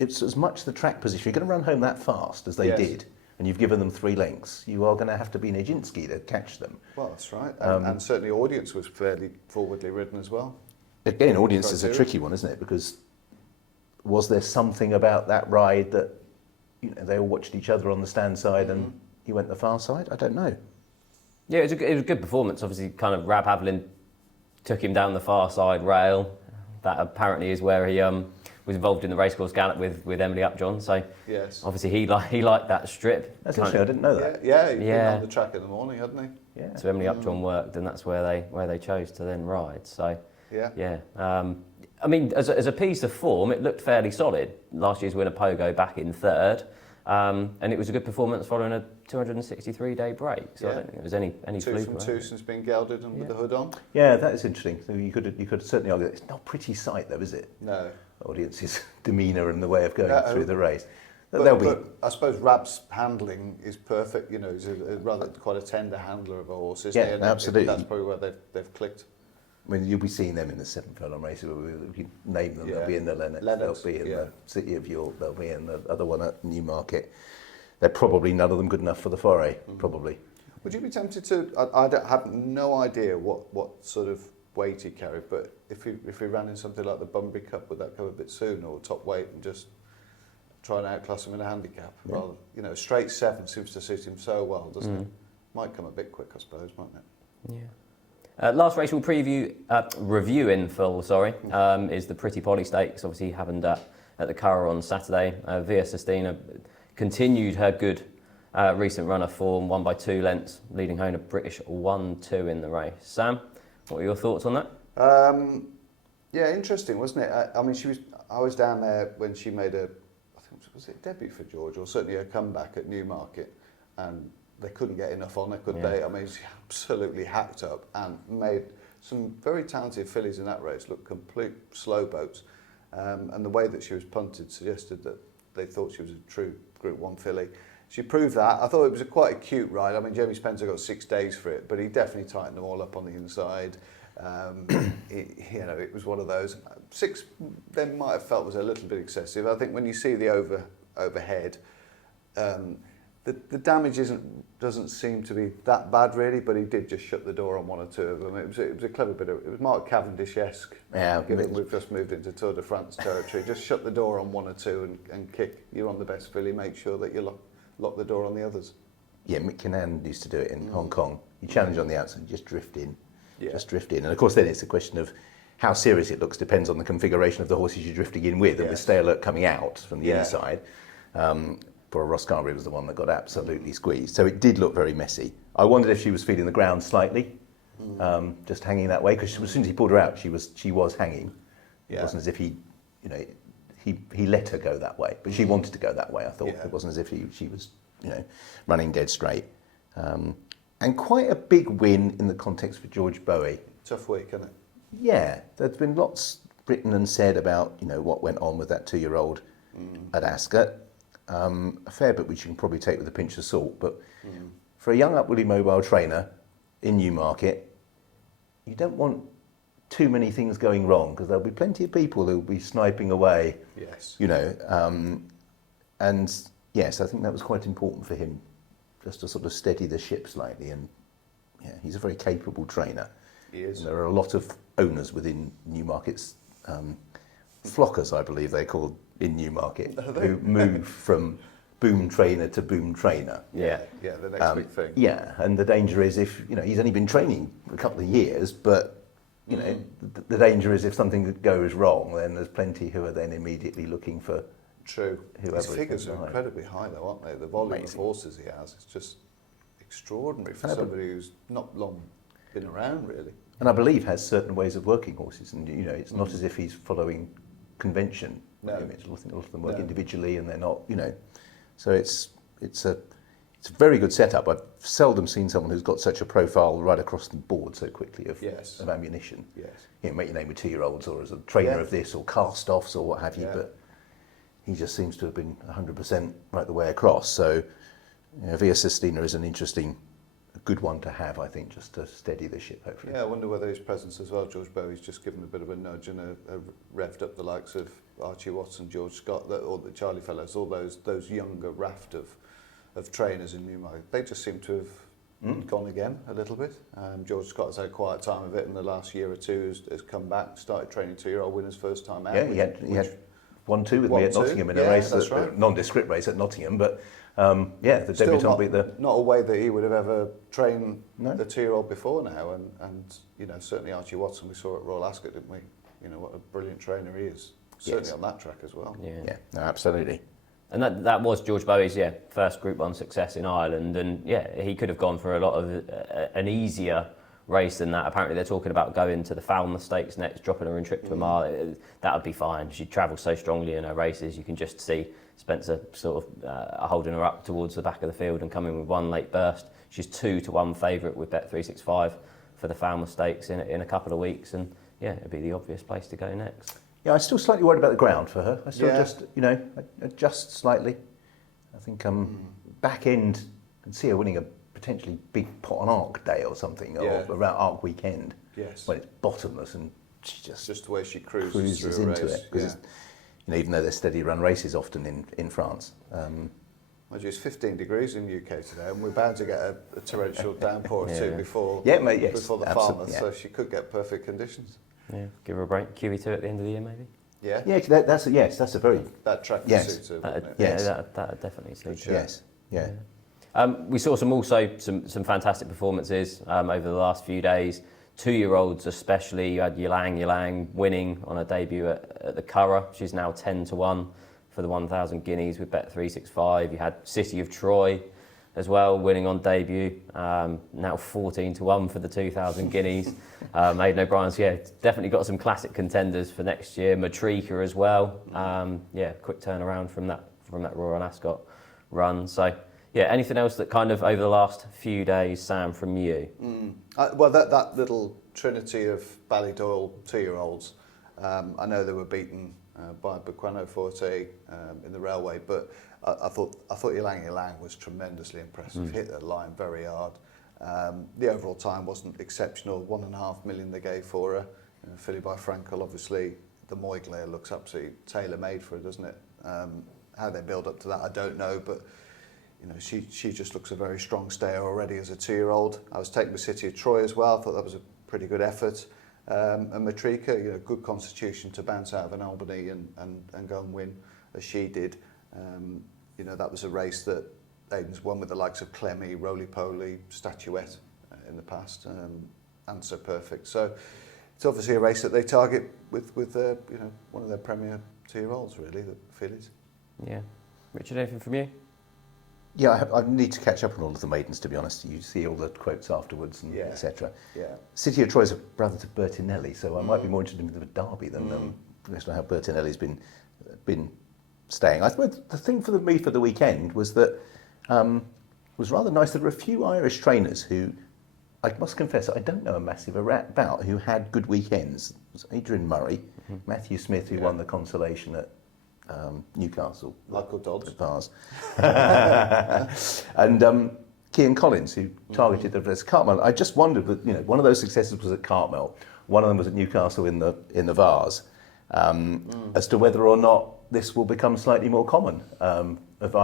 it's as much the track position. You're going to run home that fast as they did, and you've given them 3 lengths. You are going to have to be Nijinsky to catch them. Well, that's right. And certainly audience was fairly forwardly ridden as well. Again, audience is a tricky one, isn't it? Because was there something about that ride that, you know, they all watched each other on the stand side and he went the far side? I don't know. Yeah, it was a good performance. Obviously, kind of Rab Havlin took him down the far side rail. That apparently is where he was involved in the racecourse gallop with Emily Upjohn. So obviously he liked that strip. That's interesting. I didn't know that. Yeah, he'd been on the track in the morning, hadn't he? Yeah. So Emily Upjohn worked, and that's where they chose to then ride. So yeah. I mean, as a piece of form, it looked fairly solid. Last year's winner Pogo back in 3rd, and it was a good performance following a 263-day break. So I don't think there was any 2 fluke. from 2 since being gelded and with the hood on. Yeah, that is interesting. So you could certainly argue that it's not a pretty sight, though, is it? No. Audience's demeanour and the way of going through the race. But I suppose Rab's handling is perfect. You know, he's rather quite a tender handler of a horse, isn't he? Yeah, And absolutely. That's probably where they've clicked. I mean, you'll be seeing them in the 7 furlong races. We can name them. They'll be in the Lennox. They'll be in the City of York. They'll be in the other one at Newmarket. They're probably none of them good enough for the foray. Probably. Would you be tempted to? I have no idea what sort of weight he carried, but if he ran in something like the Bunbury Cup, would that come a bit sooner, or top weight, and just try and outclass him in a handicap? Yeah. Rather, you know, straight 7 seems to suit him so well, doesn't it? Might come a bit quick, I suppose, mightn't it? Yeah. Last race we'll review in full, is the Pretty Polly Stakes. Obviously happened at the Curragh on Saturday. Via Sistina continued her good recent run of form, won by 2 lengths, leading home a British 1-2 in the race. Sam, what are your thoughts on that? Yeah, interesting, wasn't it? I mean, I was down there when she made was it debut for George, or certainly a comeback at Newmarket, and they couldn't get enough on her, could they? I mean, she absolutely hacked up and made some very talented fillies in that race look complete slow boats. And the way that she was punted suggested that they thought she was a true Group 1 filly. She proved that. I thought it was quite a cute ride. I mean, Jamie Spencer got 6 days for it, but he definitely tightened them all up on the inside. It was one of those. 6 then might have felt was a little bit excessive. I think when you see the overhead, the damage doesn't seem to be that bad really, but he did just shut the door on 1 or 2 of them. It was a clever bit it was Mark Cavendish-esque. Yeah, given we've just moved into Tour de France territory, just shut the door on 1 or 2 and kick. You're on the best filly. Make sure that you lock the door on the others. Yeah, Mick Kinnan used to do it in Hong Kong. You challenge on the outside, just drift in. Just drift in. And of course then it's a question of how serious it looks depends on the configuration of the horses you're drifting in with. And with Stay Alert coming out from the inside, poor Ross Carberry was the one that got absolutely squeezed. So it did look very messy. I wondered if she was feeling the ground slightly, just hanging that way, because as soon as he pulled her out, she was hanging. It wasn't as if he let her go that way, but she wanted to go that way. I thought it wasn't as if she was running dead straight. And quite a big win in the context for George Bowie. Tough week, isn't it? Yeah, there's been lots written and said about what went on with that 2-year-old at Ascot. A fair bit which you can probably take with a pinch of salt, but for a young upwardly mobile trainer in Newmarket, you don't want too many things going wrong, because there'll be plenty of people who'll be sniping away. Yes. And yes, I think that was quite important for him, just to sort of steady the ship slightly. And yeah, he's a very capable trainer. He is. And there are a lot of owners within Newmarket's flockers, I believe they're called in Newmarket, who move from boom trainer to boom trainer. Yeah, the next big thing. Yeah, and the danger is if he's only been training a couple of years, but the danger is if something goes wrong, then there's plenty who are then immediately looking for. True. Whoever His figures are incredibly high, though, aren't they? The volume of horses he has is just extraordinary for somebody who's not long been around, really. And I believe has certain ways of working horses, and it's not as if he's following convention. No. A lot of them work individually, and they're not. So it's a very good setup. I've seldom seen someone who's got such a profile right across the board so quickly of ammunition. Yes. Make your name with 2-year-olds, or as a trainer of this, or cast-offs, or what have you. But he just seems to have been 100% right the way across. So Via Sistina is an interesting, good one to have, I think, just to steady the ship, hopefully. Yeah, I wonder whether his presence as well, George Bowie's just given a bit of a nudge and revved up the likes of Archie Watson, George Scott, or the Charlie fellows, all those younger raft of trainers in Newmarket. They just seem to have gone again a little bit. George Scott has had a quiet time of it in the last year or two, has come back, started training 2-year-old winners first time out. Yeah, he had 1-2 with me at Nottingham in a race, a nondescript race at Nottingham, but the debutant beat the... Not a way that he would have ever trained the 2-year-old before now, and certainly Archie Watson we saw at Royal Ascot, didn't we? What a brilliant trainer he is, certainly on that track as well. Yeah, no, absolutely. And that was George Bowie's first Group 1 success in Ireland, and he could have gone for a lot of an easier race than that. Apparently they're talking about going to the Falmouth Stakes next, dropping her in trip to a mile. That would be fine. She travels so strongly in her races, you can just see Spencer sort of holding her up towards the back of the field and coming with one late burst. She's 2-1 favourite with Bet365 for the Falmouth Stakes in a couple of weeks, and it'd be the obvious place to go next. Yeah, I'm still slightly worried about the ground for her. I still adjust slightly. I think back end and see her winning a potentially big pot on Arc Day or something, or around Arc Weekend. Yes. When it's bottomless and she just the way she cruises through into it. Because even though they're steady run races often in France. It's 15 degrees in the UK today, and we're bound to get a torrential downpour or two before before the Falmouth, so she could get perfect conditions. Yeah, give her a break. QE2 at the end of the year, maybe. Yeah. Yeah, that's a very that track suits her. That definitely suits her. Yes. Yeah. We saw some fantastic performances over the last few days. 2-year-olds especially. You had Ylang winning on her debut at the Curragh. She's now 10-1 for the 1,000 guineas with Bet365. You had City of Troy as well, winning on debut. Now 14-1 for the 2,000 guineas. Aidan O'Brien's definitely got some classic contenders for next year. Matrika as well. Quick turnaround from that Royal Ascot run. So. Yeah, anything else that kind of over the last few days, Sam, from you? Well, that little trinity of Ballydoyle 2-year-olds, I know they were beaten by Buquano Forte in the railway, but I thought Ylang was tremendously impressive, hit the line very hard. The overall time wasn't exceptional, 1.5 million they gave for her. Filly by Frankel, obviously, the Moyglare looks absolutely tailor-made for her, doesn't it? How they build up to that, I don't know, but she just looks a very strong stayer already as a 2-year-old. I was taking the City of Troy as well. I thought that was a pretty good effort. And Matrika, good constitution to bounce out of an Albany and go and win as she did. That was a race that Aidan's won with the likes of Clemmy, Roly Poly, Statuette in the past, and So Perfect. So it's obviously a race that they target with one of their premier 2-year-olds, really, the fillies. Yeah. Richard, anything from you? Yeah, I need to catch up on all of the maidens, to be honest. You see all the quotes afterwards and etc. Yeah. City of Troy is a brother to Bertinelli, so I might be more interested in the Derby than based on how Bertinelli's been staying. I suppose the thing for me for the weekend was that was rather nice. There were a few Irish trainers who I must confess, I don't know a massive about who had good weekends. It was Adrian Murray, Matthew Smith, who won the consolation at Newcastle. Michael Dodds. Bars. And Cian Collins, who targeted the first Cartmel. I just wondered, that, you know, one of those successes was at Cartmel, one of them was at Newcastle in the Vars, as to whether or not this will become slightly more common of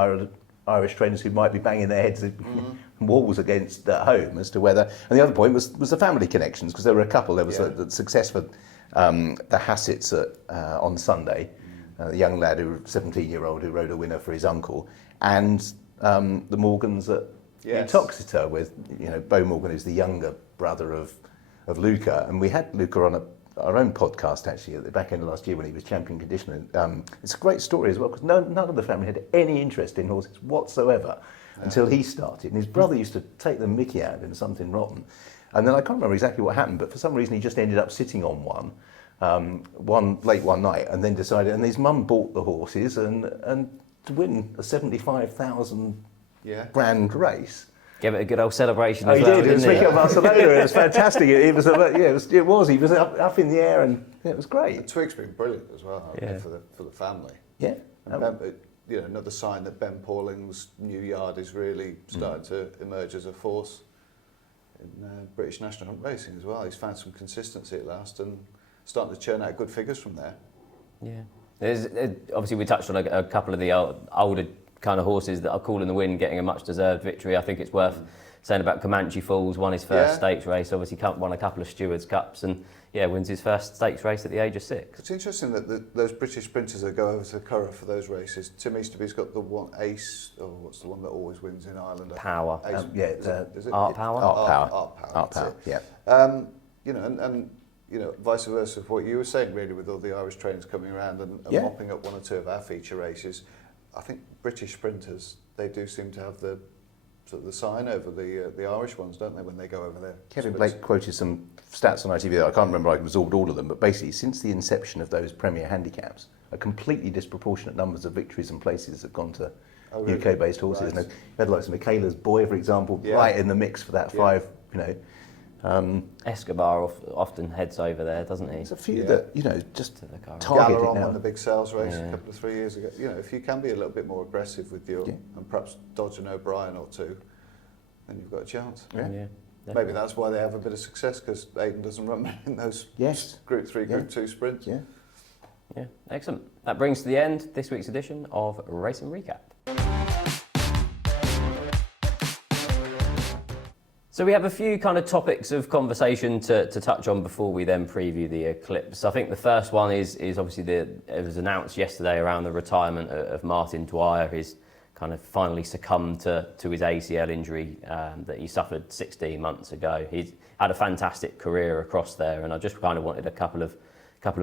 Irish trainers who might be banging their heads at walls against at home, as to whether. And the other point was the family connections, because there were a couple. There was the success for the Hassets on Sunday, the young lad, 17-year-old, who rode a winner for his uncle, and the Morgans at Toxeter, with, you know, Bo Morgan, who's the younger brother of Luca, and we had Luca on our own podcast actually at the back end of last year when he was champion conditioner. It's a great story as well, because none of the family had any interest in horses whatsoever until he started, and his brother used to take the mickey out of him, something rotten, and then I can't remember exactly what happened, but for some reason he just ended up sitting on one late one night, and then decided, and his mum bought the horses, and to win a 75,000 grand race. Give it a good old celebration. Oh, as he well, did. It was didn't he? at Barcelona. It was fantastic. It was. He was up in the air, and it was great. The Twig's been brilliant as well, for the family. Yeah. And Ben, you know, another sign that Ben Pauling's new yard is really starting to emerge as a force in British National Hunt racing as well. He's found some consistency at last and starting to churn out good figures from there. Yeah. Obviously, we touched on a couple of the older kind of horses that are cool in the wind, getting a much deserved victory. I think it's worth saying about Comanche Falls, won his first stakes race, obviously won a couple of Stewards Cups, and wins his first stakes race at the age of 6. It's interesting that those British sprinters that go over to Curragh for those races. Tim Easterby's got the one Ace, or what's the one that always wins in Ireland? Power. Ace, Is it? Art Power. Art Power. Yeah. You know, and you know, vice versa for what you were saying, really, with all the Irish trains coming around and mopping up one or two of our feature races. I think British sprinters, they do seem to have the sort of the sign over the Irish ones, don't they, when they go over there? Kevin Blake quoted some stats on ITV. I can't remember, I absorbed all of them, but basically, since the inception of those Premier handicaps, a completely disproportionate numbers of victories and places have gone to UK-based horses. Right. And you had like Michaela's Boy, for example, right in the mix for that 5, you know. Escobar often heads over there, doesn't he? There's a few that, you know, just target Galeron it now. won the big sales race a couple of 3 years ago. You know, if you can be a little bit more aggressive with your, and perhaps dodge an O'Brien or two, then you've got a chance. Yeah. Maybe that's why they have a bit of success, because Aidan doesn't run in those Group 3, Group 2 sprints. Yeah, excellent. That brings to the end this week's edition of Racing Recap. So we have a few kind of topics of conversation to touch on before we then preview the Eclipse. I think the first one is obviously it was announced yesterday around the retirement of Martin Dwyer. He's kind of finally succumbed to his ACL injury that he suffered 16 months ago. He's had a fantastic career across there, and I just kind of wanted a couple of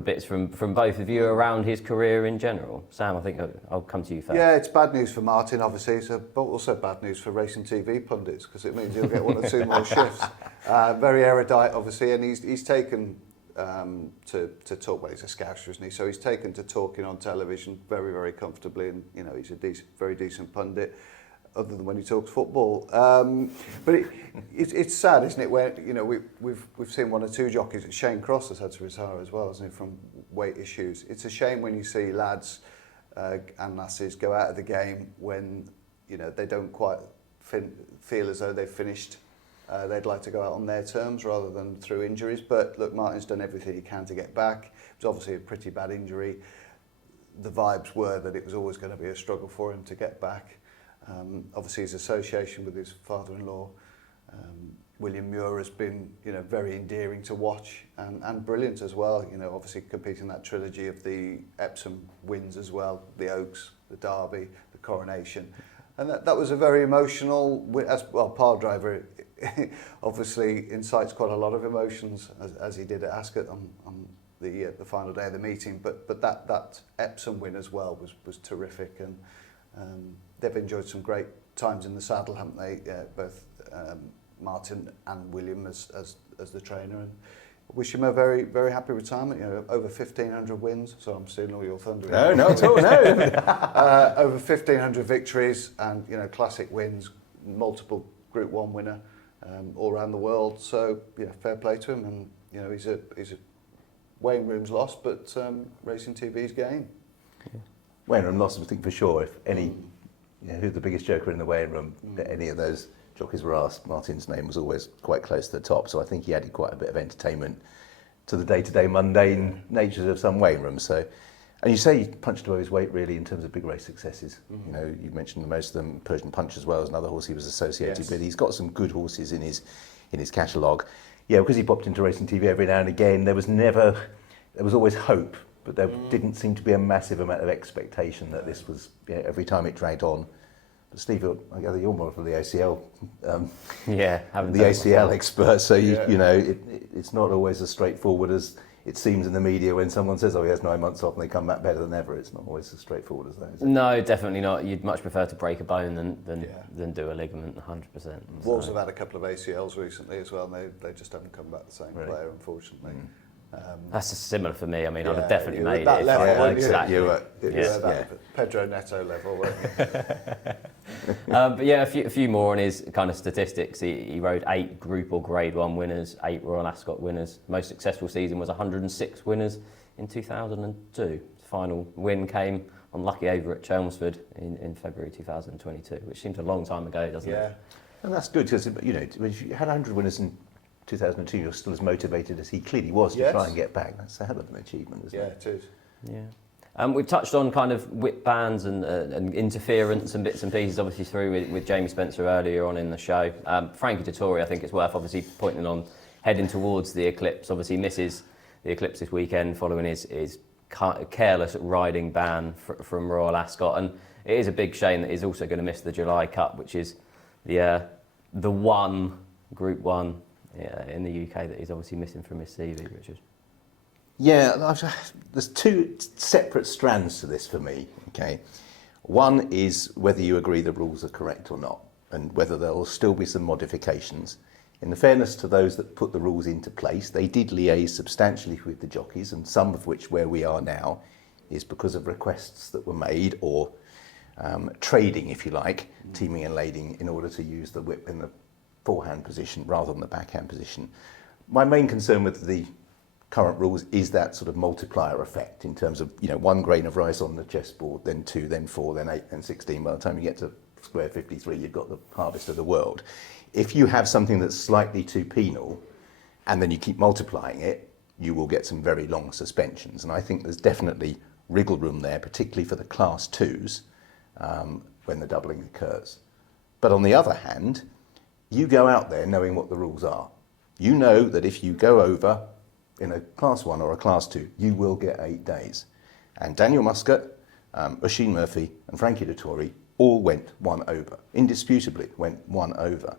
bits from both of you around his career in general. Sam, I think I'll come to you first. Yeah, it's bad news for Martin, obviously, but also bad news for racing TV pundits, because it means he'll get 1 or 2 more shifts. Very erudite, obviously, and he's taken to talk. Well, he's a Scouser, isn't he? So he's taken to talking on television very, very comfortably, and you know, he's a very decent pundit, other than when he talks football. But it's sad, isn't it? Where, you know, we've seen 1 or 2 jockeys. Shane Cross has had to retire as well, hasn't he, from weight issues. It's a shame when you see lads and lasses go out of the game when, you know, they don't quite feel as though they've finished. They'd like to go out on their terms rather than through injuries. But look, Martin's done everything he can to get back. It was obviously a pretty bad injury. The vibes were that it was always going to be a struggle for him to get back. Obviously, his association with his father-in-law, William Muir, has been, you know, very endearing to watch and brilliant as well. You know, obviously competing that trilogy of the Epsom wins as well, the Oaks, the Derby, the Coronation, and that was a very emotional. As well, pile driver obviously incites quite a lot of emotions, as he did at Ascot on the final day of the meeting. But that Epsom win as well was terrific, and they've enjoyed some great times in the saddle, haven't they? Both Martin and William as the trainer, and wish him a very, very happy retirement. You know, over 1,500 wins. So I'm stealing all your thunder. No, not at all. No. Over 1,500 victories, and you know, classic wins, multiple Group 1 winner. all around the world. So yeah, fair play to him, and you know he's a weighing room's lost, but Racing TV's gain. Weighing room lost, I think for sure. If any, who's the biggest joker in the weighing room? Any of those jockeys were asked, Martin's name was always quite close to the top. So I think he added quite a bit of entertainment to the day-to-day mundane natures of some weighing rooms. So, and you say he punched above his weight really in terms of big race successes. You know, you mentioned most of them. Persian Punch as well as another horse he was associated with. He's got some good horses in his catalogue. Yeah, because he popped into Racing TV every now and again. There was always hope, but there didn't seem to be a massive amount of expectation that this was, every time it dragged on. But Steve, I gather you're more of the ACL, the ACL expert, so you know it's not always as straightforward as it seems in the media when someone says, oh, he has 9 months off and they come back better than ever. It's not always as straightforward as that, is it? No, definitely not. You'd much prefer to break a bone than do a ligament, 100%. Wolves have had a couple of ACLs recently as well, and they just haven't come back the same player, unfortunately. That's similar for me. I mean, I'd have definitely made it. That If level, I, exactly. Pedro Neto level, weren't you? But yeah, a few more on his kind of statistics. He rode 8 Group or Grade 1 winners, 8 Royal Ascot winners. Most successful season was 106 winners in 2002. Final win came on Lucky Over at Chelmsford in February 2022, which seems a long time ago, doesn't it? And that's good because, if you had 100 winners in 2002, you're still as motivated as he clearly was to try and get back. That's a hell of an achievement, isn't it? Yeah, it is. Yeah. We've touched on kind of whip bans and interference and bits and pieces, obviously through with Jamie Spencer earlier on in the show. Frankie Dettori, I think it's worth obviously pointing on, heading towards the Eclipse. Obviously misses the Eclipse this weekend following his careless riding ban from Royal Ascot, and it is a big shame that he's also going to miss the July Cup, which is the one Group 1 in the UK that he's obviously missing from his CV, Richard. Yeah, there's 2 separate strands to this for me, okay? One is whether you agree the rules are correct or not, and whether there will still be some modifications. In the fairness to those that put the rules into place, they did liaise substantially with the jockeys, and some of which, where we are now, is because of requests that were made, or trading, if you like, teaming and lading, in order to use the whip in the forehand position rather than the backhand position. My main concern with the current rules is that sort of multiplier effect in terms of, 1 grain of rice on the chessboard, then 2, then 4, then 8, then 16. By the time you get to square 53, you've got the harvest of the world. If you have something that's slightly too penal and then you keep multiplying it, you will get some very long suspensions. And I think there's definitely wriggle room there, particularly for the Class 2s, when the doubling occurs. But on the other hand, you go out there knowing what the rules are. You know that if you go over in a Class 1 or a Class 2, you will get 8 days. And Daniel Muscat, Oisin Murphy and Frankie Dettori all went 1 over. Indisputably went 1 over.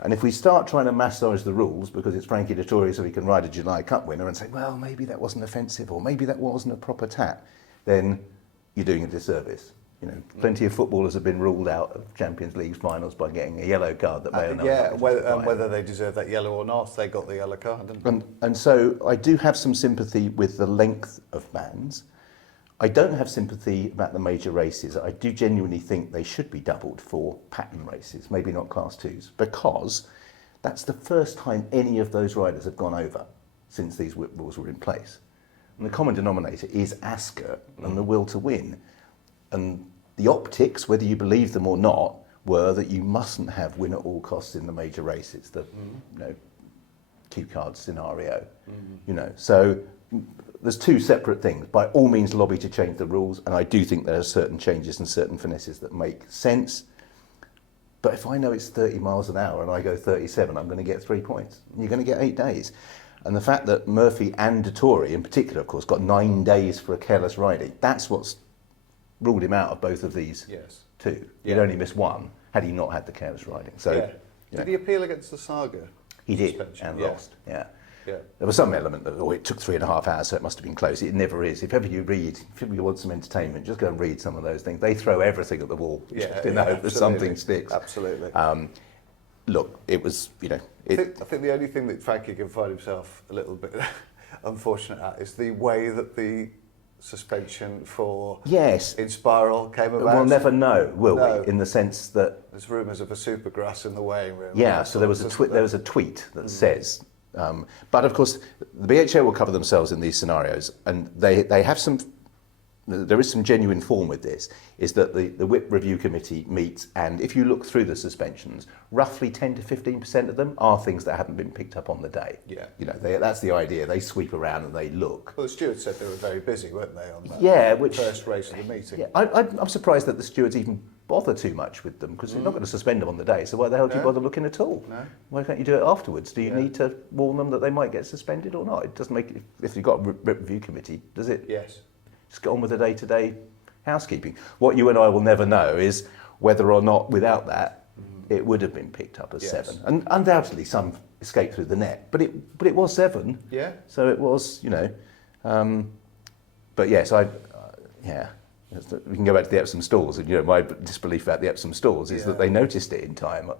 And if we start trying to massage the rules because it's Frankie Dettori so he can ride a July Cup winner and say, well, maybe that wasn't offensive or maybe that wasn't a proper tap, then you're doing a disservice. Plenty of footballers have been ruled out of Champions League finals by getting a yellow card that may or not. Whether they deserve that yellow or not, they got the yellow card, didn't they? And so I do have some sympathy with the length of bans. I don't have sympathy about the major races. I do genuinely think they should be doubled for pattern races, maybe not Class 2s, because that's the first time any of those riders have gone over since these whip rules were in place. And the common denominator is Ascot and the will to win. And the optics, whether you believe them or not, were that you mustn't have win at all costs in the major races, the cue card scenario. So there's 2 separate things. By all means, lobby to change the rules, and I do think there are certain changes and certain finesses that make sense. But if I know it's 30 miles an hour and I go 37, I'm going to get 3 points. You're going to get 8 days. And the fact that Murphy and Dettori, in particular, of course, got 9 days for a careless riding, that's what's ruled him out of both of these 2. He'd only missed 1 had he not had the careless riding. So, Did he appeal against the Saga? He did, and lost. Yeah. There was some element that, it took 3.5 hours, so it must have been close. It never is. If ever you want some entertainment, just go and read some of those things. They throw everything at the wall just in the hope that something sticks. Absolutely. Look, it was, I think the only thing that Frankie can find himself a little bit unfortunate at is the way that the suspension for Yes. Inspiral came about. We'll never know, will No. we? In the sense that There's rumours of a supergrass in the weighing room. yeah. So there was a tweet that says, but of course the BHA will cover themselves in these scenarios, and they have some. There is some genuine form with this, is that the WIP review committee meets, and if you look through the suspensions, roughly 10 to 15% of them are things that haven't been picked up on the day. Yeah. You know, that's the idea. They sweep around and they look. Well, the stewards said they were very busy, weren't they, on that first race of the meeting? Yeah, I'm surprised that the stewards even bother too much with them, because you're not going to suspend them on the day, so why the hell do you bother looking at all? No. Why can't you do it afterwards? Do you need to warn them that they might get suspended or not? It doesn't make it, if you've got a WIP review committee, does it? Yes. Just get on with the day-to-day housekeeping. What you and I will never know is whether or not, without that, it would have been picked up as 7. And undoubtedly some escaped through the net, but it was 7. Yeah. So it was, you know. But yes, yeah. We can go back to the Epsom stalls, and you know my disbelief about the Epsom stalls is that they noticed it in time.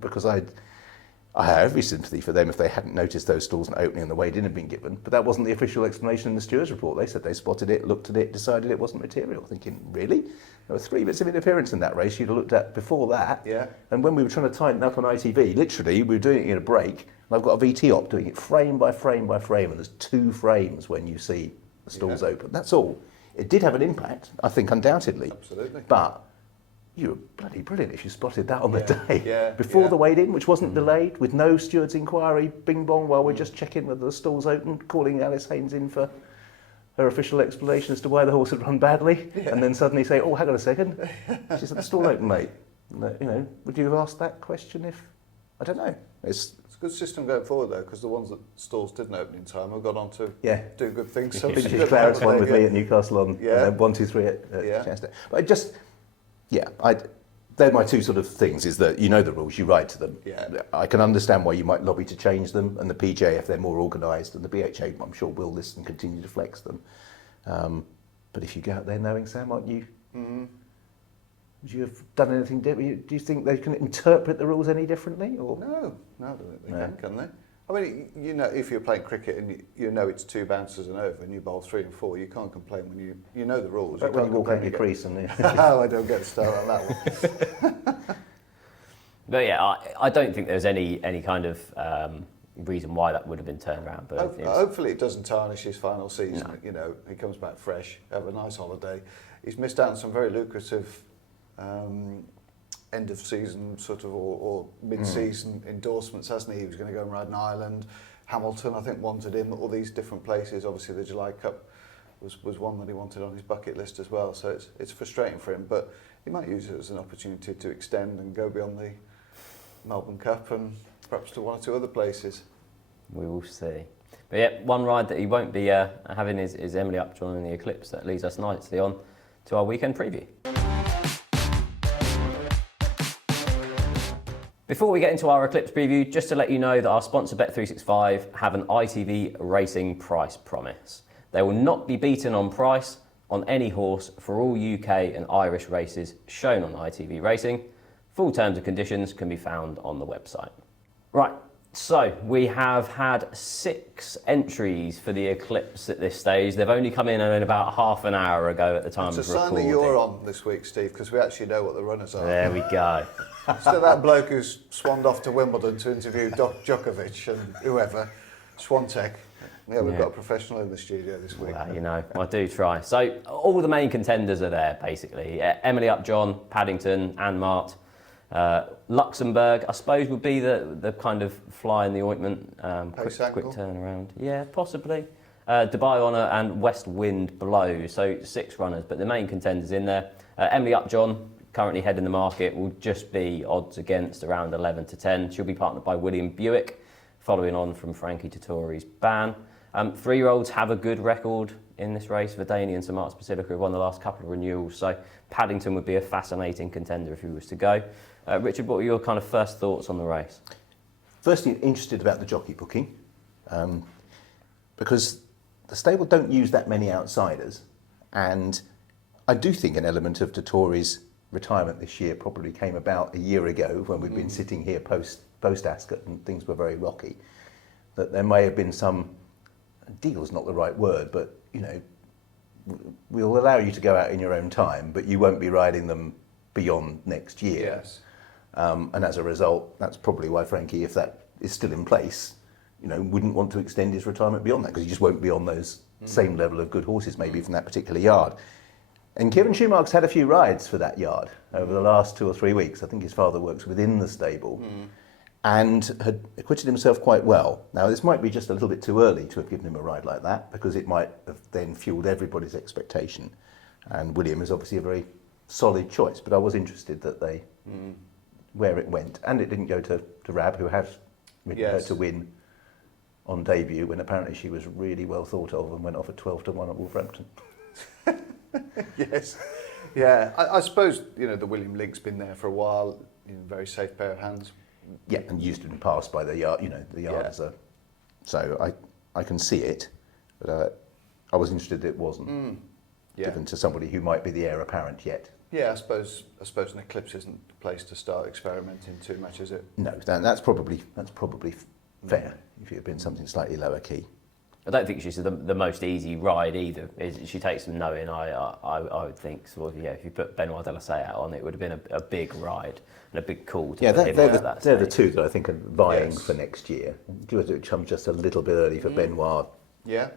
Because I have every sympathy for them if they hadn't noticed those stalls not opening and the weight didn't have been given. But that wasn't the official explanation in the stewards' report. They said they spotted it, looked at it, decided it wasn't material. Thinking, really? There were 3 bits of interference in that race you'd have looked at before that. Yeah. And when we were trying to tighten up on ITV, literally, we were doing it in a break, and I've got a VT op doing it frame by frame by frame, and there's 2 frames when you see the stalls open. That's all. It did have an impact, I think, undoubtedly. Absolutely. But you were bloody brilliant if you spotted that on the day. Yeah, Before the weigh-in, which wasn't delayed, with no steward's inquiry, bing bong, while we're just checking whether the stall's open, calling Alice Haynes in for her official explanation as to why the horse had run badly, and then suddenly say, oh, hang on a second, she said, the stall open, mate. You know, would you have asked that question if, I don't know. It's a good system going forward, though, because the ones that stalls didn't open in time have gone on to do good things. So Vintage Clarence won with me at Newcastle on 1, 2, 3 at Chester. But they're my 2 sort of things, is that you know the rules, you ride to them. Yeah. I can understand why you might lobby to change them, and the PJ, if they're more organised, and the BHA, I'm sure, will listen and continue to flex them. But if you go out there knowing, Sam, aren't you? Would you have done anything different? Do you think they can interpret the rules any differently? Or? No, I don't think they can they? I mean, you know, if you're playing cricket and you know it's 2 bounces and over and you bowl 3 and 4, you can't complain when you know the rules. But when you walk out your crease and oh, I don't get started on that one. But yeah, I don't think there's any kind of reason why that would have been turned around. But hopefully it doesn't tarnish his final season. No. You know, he comes back fresh, have a nice holiday. He's missed out on some very lucrative end of season sort of or mid-season endorsements, hasn't he? He was going to go and ride in Ireland. Hamilton, I think, wanted him. All these different places. Obviously, the July Cup was one that he wanted on his bucket list as well. So it's frustrating for him, but he might use it as an opportunity to extend and go beyond the Melbourne Cup and perhaps to 1 or 2 other places. We will see. But yeah, one ride that he won't be having is Emily Upjohn in the Eclipse. That leads us nicely on to our weekend preview. Before we get into our Eclipse preview, just to let you know that our sponsor Bet365 have an ITV racing price promise. They will not be beaten on price on any horse for all UK and Irish races shown on ITV Racing. Full terms and conditions can be found on the website. Right, so we have had 6 entries for the Eclipse at this stage. They've only come in about half an hour ago at the time of recording. It's a sign that you're on this week, Steve, because we actually know what the runners are. There we go. So that bloke who's swanned off to Wimbledon to interview Djokovic and whoever, Swantek. Yeah, we've got a professional in the studio this week. Well, you know, I do try. So all the main contenders are there, basically. Emily Upjohn, Paddington, Anne Mart. Luxembourg, I suppose, would be the kind of fly in the ointment. Quick turnaround. Yeah, possibly. Dubai Honour and West Wind Blow. So 6 runners, but the main contenders in there. Emily Upjohn, currently head in the market, will just be odds against around 11 to 10. She'll be partnered by William Buick, following on from Frankie Dettori's ban. 3-year-olds have a good record in this race. Verdani and St Mark's Basilica have won the last couple of renewals, so Paddington would be a fascinating contender if he was to go. Richard, what were your kind of first thoughts on the race? Firstly, interested about the jockey booking, because the stable don't use that many outsiders, and I do think an element of Dettori's retirement this year probably came about a year ago when we've been sitting here post Ascot and things were very rocky, that there may have been some, deal's not the right word, but you know, we'll allow you to go out in your own time, but you won't be riding them beyond next year. Yes. And as a result, that's probably why Frankie, if that is still in place, wouldn't want to extend his retirement beyond that, because he just won't be on those same level of good horses maybe from that particular yard. And Kieran Schumacher's had a few rides for that yard over the last 2 or 3 weeks. I think his father works within the stable and had acquitted himself quite well. Now, this might be just a little bit too early to have given him a ride like that, because it might have then fueled everybody's expectation. And William is obviously a very solid choice, but I was interested that they, where it went. And it didn't go to Rab, who had ridden her to win on debut, when apparently she was really well thought of and went off at 12-1 at Wolverhampton. Yes, yeah. I suppose the William Link's been there for a while, very safe pair of hands. Yeah, and used to be passed by the yard. The yard is a. So I can see it, but I was interested that it wasn't given to somebody who might be the heir apparent yet. Yeah, I suppose an Eclipse isn't the place to start experimenting too much, is it? No, that's probably fair. If it had been something slightly lower key. I don't think she's the most easy ride either. She takes some knowing. I would think if you put Benoit de la Salle out on, it would have been a big ride and a big call to put him at that they're stage. the two that I think are vying for next year. It comes just a little bit early for Benoit. Yeah.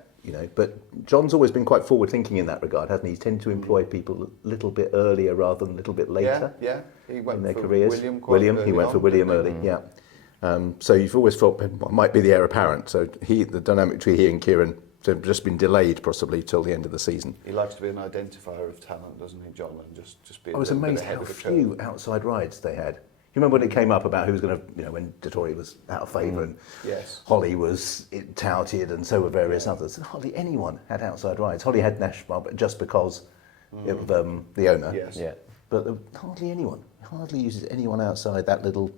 But John's always been quite forward thinking in that regard, hasn't he? He's tended to employ people a little bit earlier rather than a little bit later. Yeah. He went in their for careers. He went for William early. Yeah. So you've always thought Benoit might be the heir apparent. So the dynamic between he and Kieran have just been delayed possibly till the end of the season. He likes to be an identifier of talent, doesn't he, John? And just be. I was amazed how few outside rides they had. You remember when it came up about who was going to, when Dettori was out of favour and Holly was touted, and so were various others. And hardly anyone had outside rides. Holly had Nashville, but just because of the owner. Yes. Yeah. But hardly anyone. Hardly uses anyone outside that little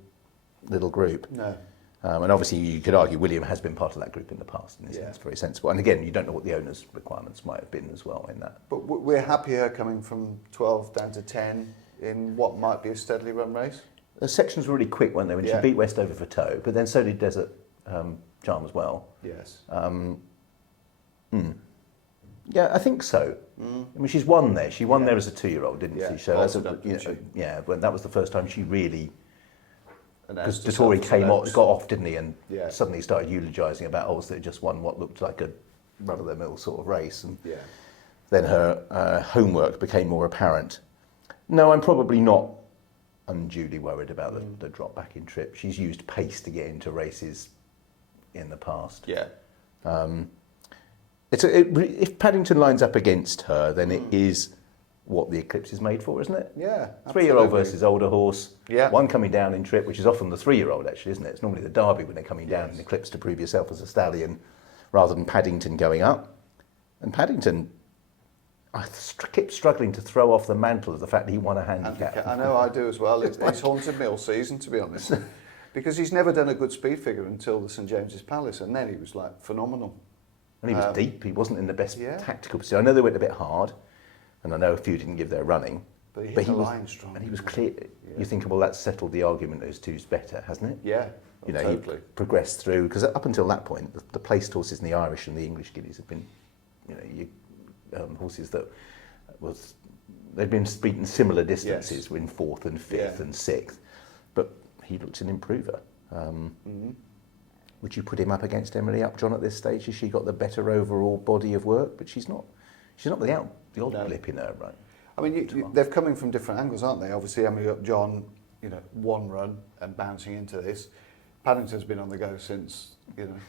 group. No. And obviously you could argue William has been part of that group in the past, and it's very sensible. And again, you don't know what the owner's requirements might have been as well in that. But we're happier coming from 12 down to 10 in what might be a steadily run race? The sections were really quick, weren't they, when she beat Westover for toe, but then so did Desert Charm as well. Yes. Yeah, I think so. I mean, she's won there. She won there as a 2-year-old, didn't she? So but that was the first time she really... Because Dettori got off, didn't he, and suddenly started eulogising about horses that had just won what looked like a run-of-the-mill sort of race, and then her homework became more apparent. No, I'm probably not unduly worried about the drop back in trip. She's used pace to get into races in the past. Yeah. If Paddington lines up against her, then it is what the Eclipse is made for, isn't it? Yeah. 3-year-old versus older horse. Yeah. One coming down in trip, which is often the 3-year-old actually, isn't it? It's normally the Derby when they're coming down in Eclipse to prove yourself as a stallion, rather than Paddington going up. And Paddington, I keep struggling to throw off the mantle of the fact that he won a handicap. I know, I do as well. It's haunted me all season, to be honest. Because he's never done a good speed figure until the St James's Palace, and then he was phenomenal. And he was deep, he wasn't in the best tactical position. I know they went a bit hard, and I know a few didn't give their running. But he was line strong. And he was clear. Yeah. You think, well, that's settled the argument those two's better, hasn't it? Yeah, He totally. progressed through, because up until that point, the placed horses in the Irish and the English Guineas have been, horses that they'd been beaten similar distances in 4th and 5th and 6th, but he looked an improver. Would you put him up against Emily Upjohn at this stage? Has she got the better overall body of work? But she's not the odd blip in her, right? I mean, they're coming from different angles, aren't they? Obviously, Emily Upjohn, one run and bouncing into this. Paddington's been on the go since,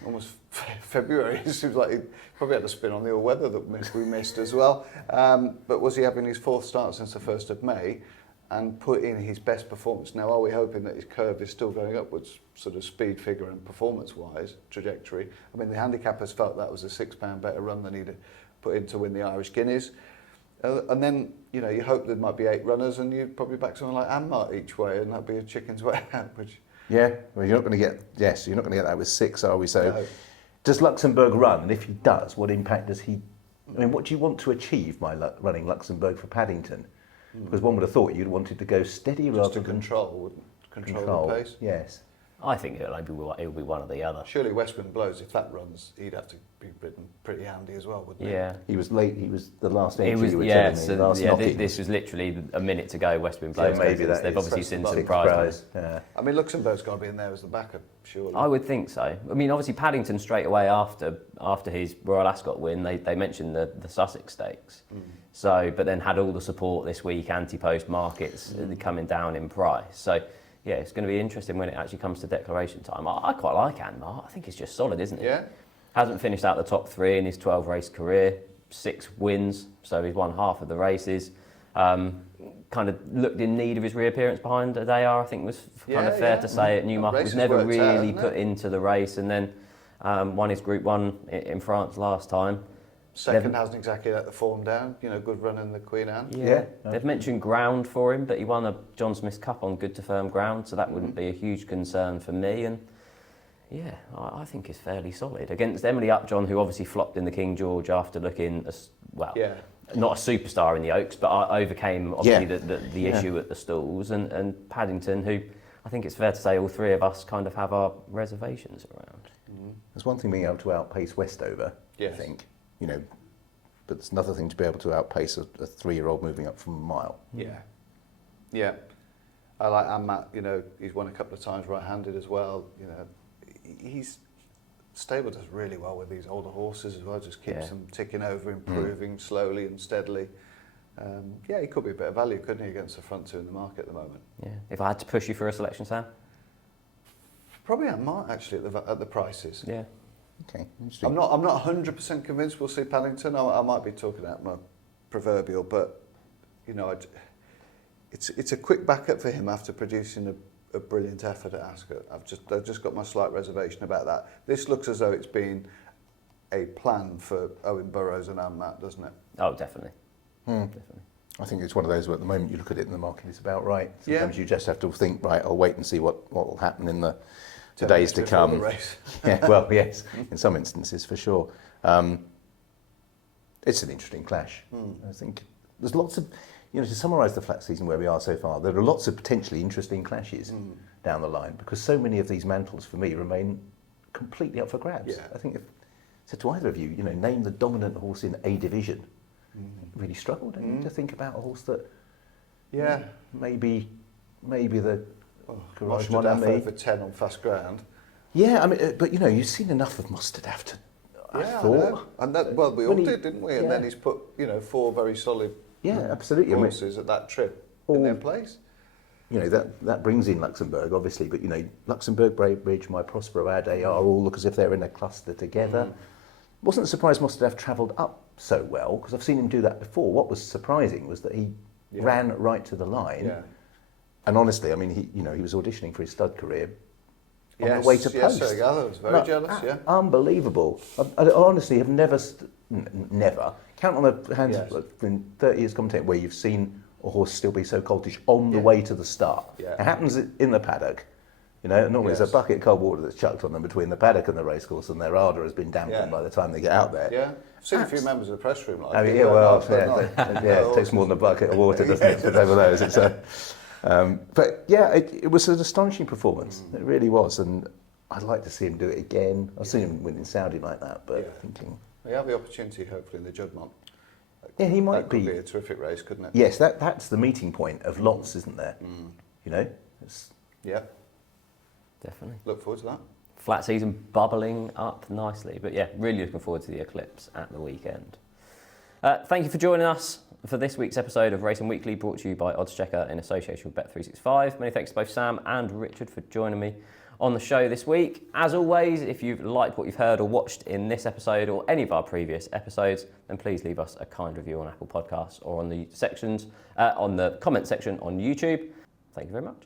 almost February. It seems like he probably had a spin on the all-weather that we missed as well. But was he having his 4th start since the 1st of May and put in his best performance? Now, are we hoping that his curve is still going upwards, sort of speed figure and performance-wise, trajectory? I mean, the handicappers felt that was a £6 better run than he'd put in to win the Irish Guineas. And then, you hope there might be 8 runners and you'd probably back someone like Anmart each way, and that'd be a chicken's way out, which... Yeah, well, you're not going to get that with 6, are we? So, does Luxembourg run? And if he does, what impact does he? I mean, what do you want to achieve by running Luxembourg for Paddington? Because one would have thought you'd wanted to go steady rather than control the pace. Yes. I think it'll be one or the other. Surely West Wind blows. If that runs, he'd have to be ridden pretty handy as well, wouldn't he? Yeah. He was late. He was the last entry. It was, you were yeah, telling me, so last knocking. this was literally a minute to go. West Wind blows. maybe that they've is obviously such seen a some big prize. Yeah. I mean, Luxembourg's got to be in there as the backup, surely. I would think so. I mean, obviously Paddington straight away after his Royal Ascot win, they mentioned the Sussex Stakes. So, but then had all the support this week, anti-post markets coming down in price. So, yeah, it's going to be interesting when it actually comes to declaration time. I quite like Anmar. I think it's just solid, isn't it? Yeah. Hasn't finished out the top 3 in his 12-race career. 6 wins, so he's won half of the races. Kind of looked in need of his reappearance behind Adayar, I think was kind of fair to say at Newmarket. Was never really put into the race, and then won his Group 1 in France last time. Second hasn't exactly let the form down. Good run in the Queen Anne. Yeah. They've mentioned ground for him, but he won a John Smith's Cup on good to firm ground, so that wouldn't be a huge concern for me. And yeah, I think it's fairly solid. Against Emily Upjohn, who obviously flopped in the King George after looking, not a superstar in the Oaks, but overcame obviously the issue at the stalls. And Paddington, who I think it's fair to say all 3 of us kind of have our reservations around. There's one thing being able to outpace Westover, I think. But it's another thing to be able to outpace a 3-year-old moving up from a mile. Yeah. I like Ammat, he's won a couple of times right-handed as well. He's stable does really well with these older horses as well, just keeps them ticking over, improving slowly and steadily. He could be a bit of value, couldn't he, against the front 2 in the market at the moment. Yeah. If I had to push you for a selection, Sam? Probably Ammat, actually, at the prices. Yeah. Okay, interesting. I'm not 100% convinced we'll see Paddington. I might be talking out my proverbial, but it's a quick backup for him after producing a brilliant effort at Ascot. I've just got my slight reservation about that. This looks as though it's been a plan for Owen Burrows and Ammat, doesn't it? Oh, definitely. Definitely. I think it's one of those where at the moment you look at it and the market is about right. Sometimes you just have to think, right, I'll wait and see what will happen in the days to come. Yeah, well, yes, in some instances for sure. It's an interesting clash. I think there's lots of, to summarise the flat season where we are so far, there are lots of potentially interesting clashes down the line because so many of these mantles for me remain completely up for grabs. I think to either of you, name the dominant horse in a division. Really struggled, don't you, to think about a horse that maybe the Courage over 10 on fast ground. Yeah, I mean, but you've seen enough of Mustard to. I thought, and that we all did, didn't we? And then he's put 4 very solid absolutely horses at that trip in their place. That brings in Luxembourg, obviously, but Luxembourg, Braybridge, My Prospero, Adayar all look as if they're in a cluster together. Wasn't surprised Mustard travelled up so well because I've seen him do that before. What was surprising was that he ran right to the line. And honestly, I mean, he was auditioning for his stud career on the way to post. Yes, I was very jealous. Unbelievable. I honestly have never count on a hand in 30 years commentating where you've seen a horse still be so coltish on the way to the start. It happens in the paddock. Normally there's a bucket of cold water that's chucked on them between the paddock and the racecourse, and their ardour has been dampened by the time they get out there. Yeah, I've seen a few members of the press room like that. It takes more than a bucket of water, doesn't it? But over those, it's but yeah, it was an astonishing performance. It really was, and I'd like to see him do it again. I've seen him win in Saudi like that, but thinking we have the opportunity, hopefully, in the Juddmonte. He might be a terrific race, couldn't it? Yes, that's the meeting point of lots, isn't there? Definitely. Look forward to that. Flat season bubbling up nicely. But yeah, really looking forward to the Eclipse at the weekend. Thank you for joining us for this week's episode of Racing Weekly, brought to you by oddschecker in association with Bet365. Many thanks to both Sam and Richard for joining me on the show this week. As always, if you've liked what you've heard or watched in this episode or any of our previous episodes, then please leave us a kind review on Apple Podcasts or on the comment section on YouTube. Thank you very much.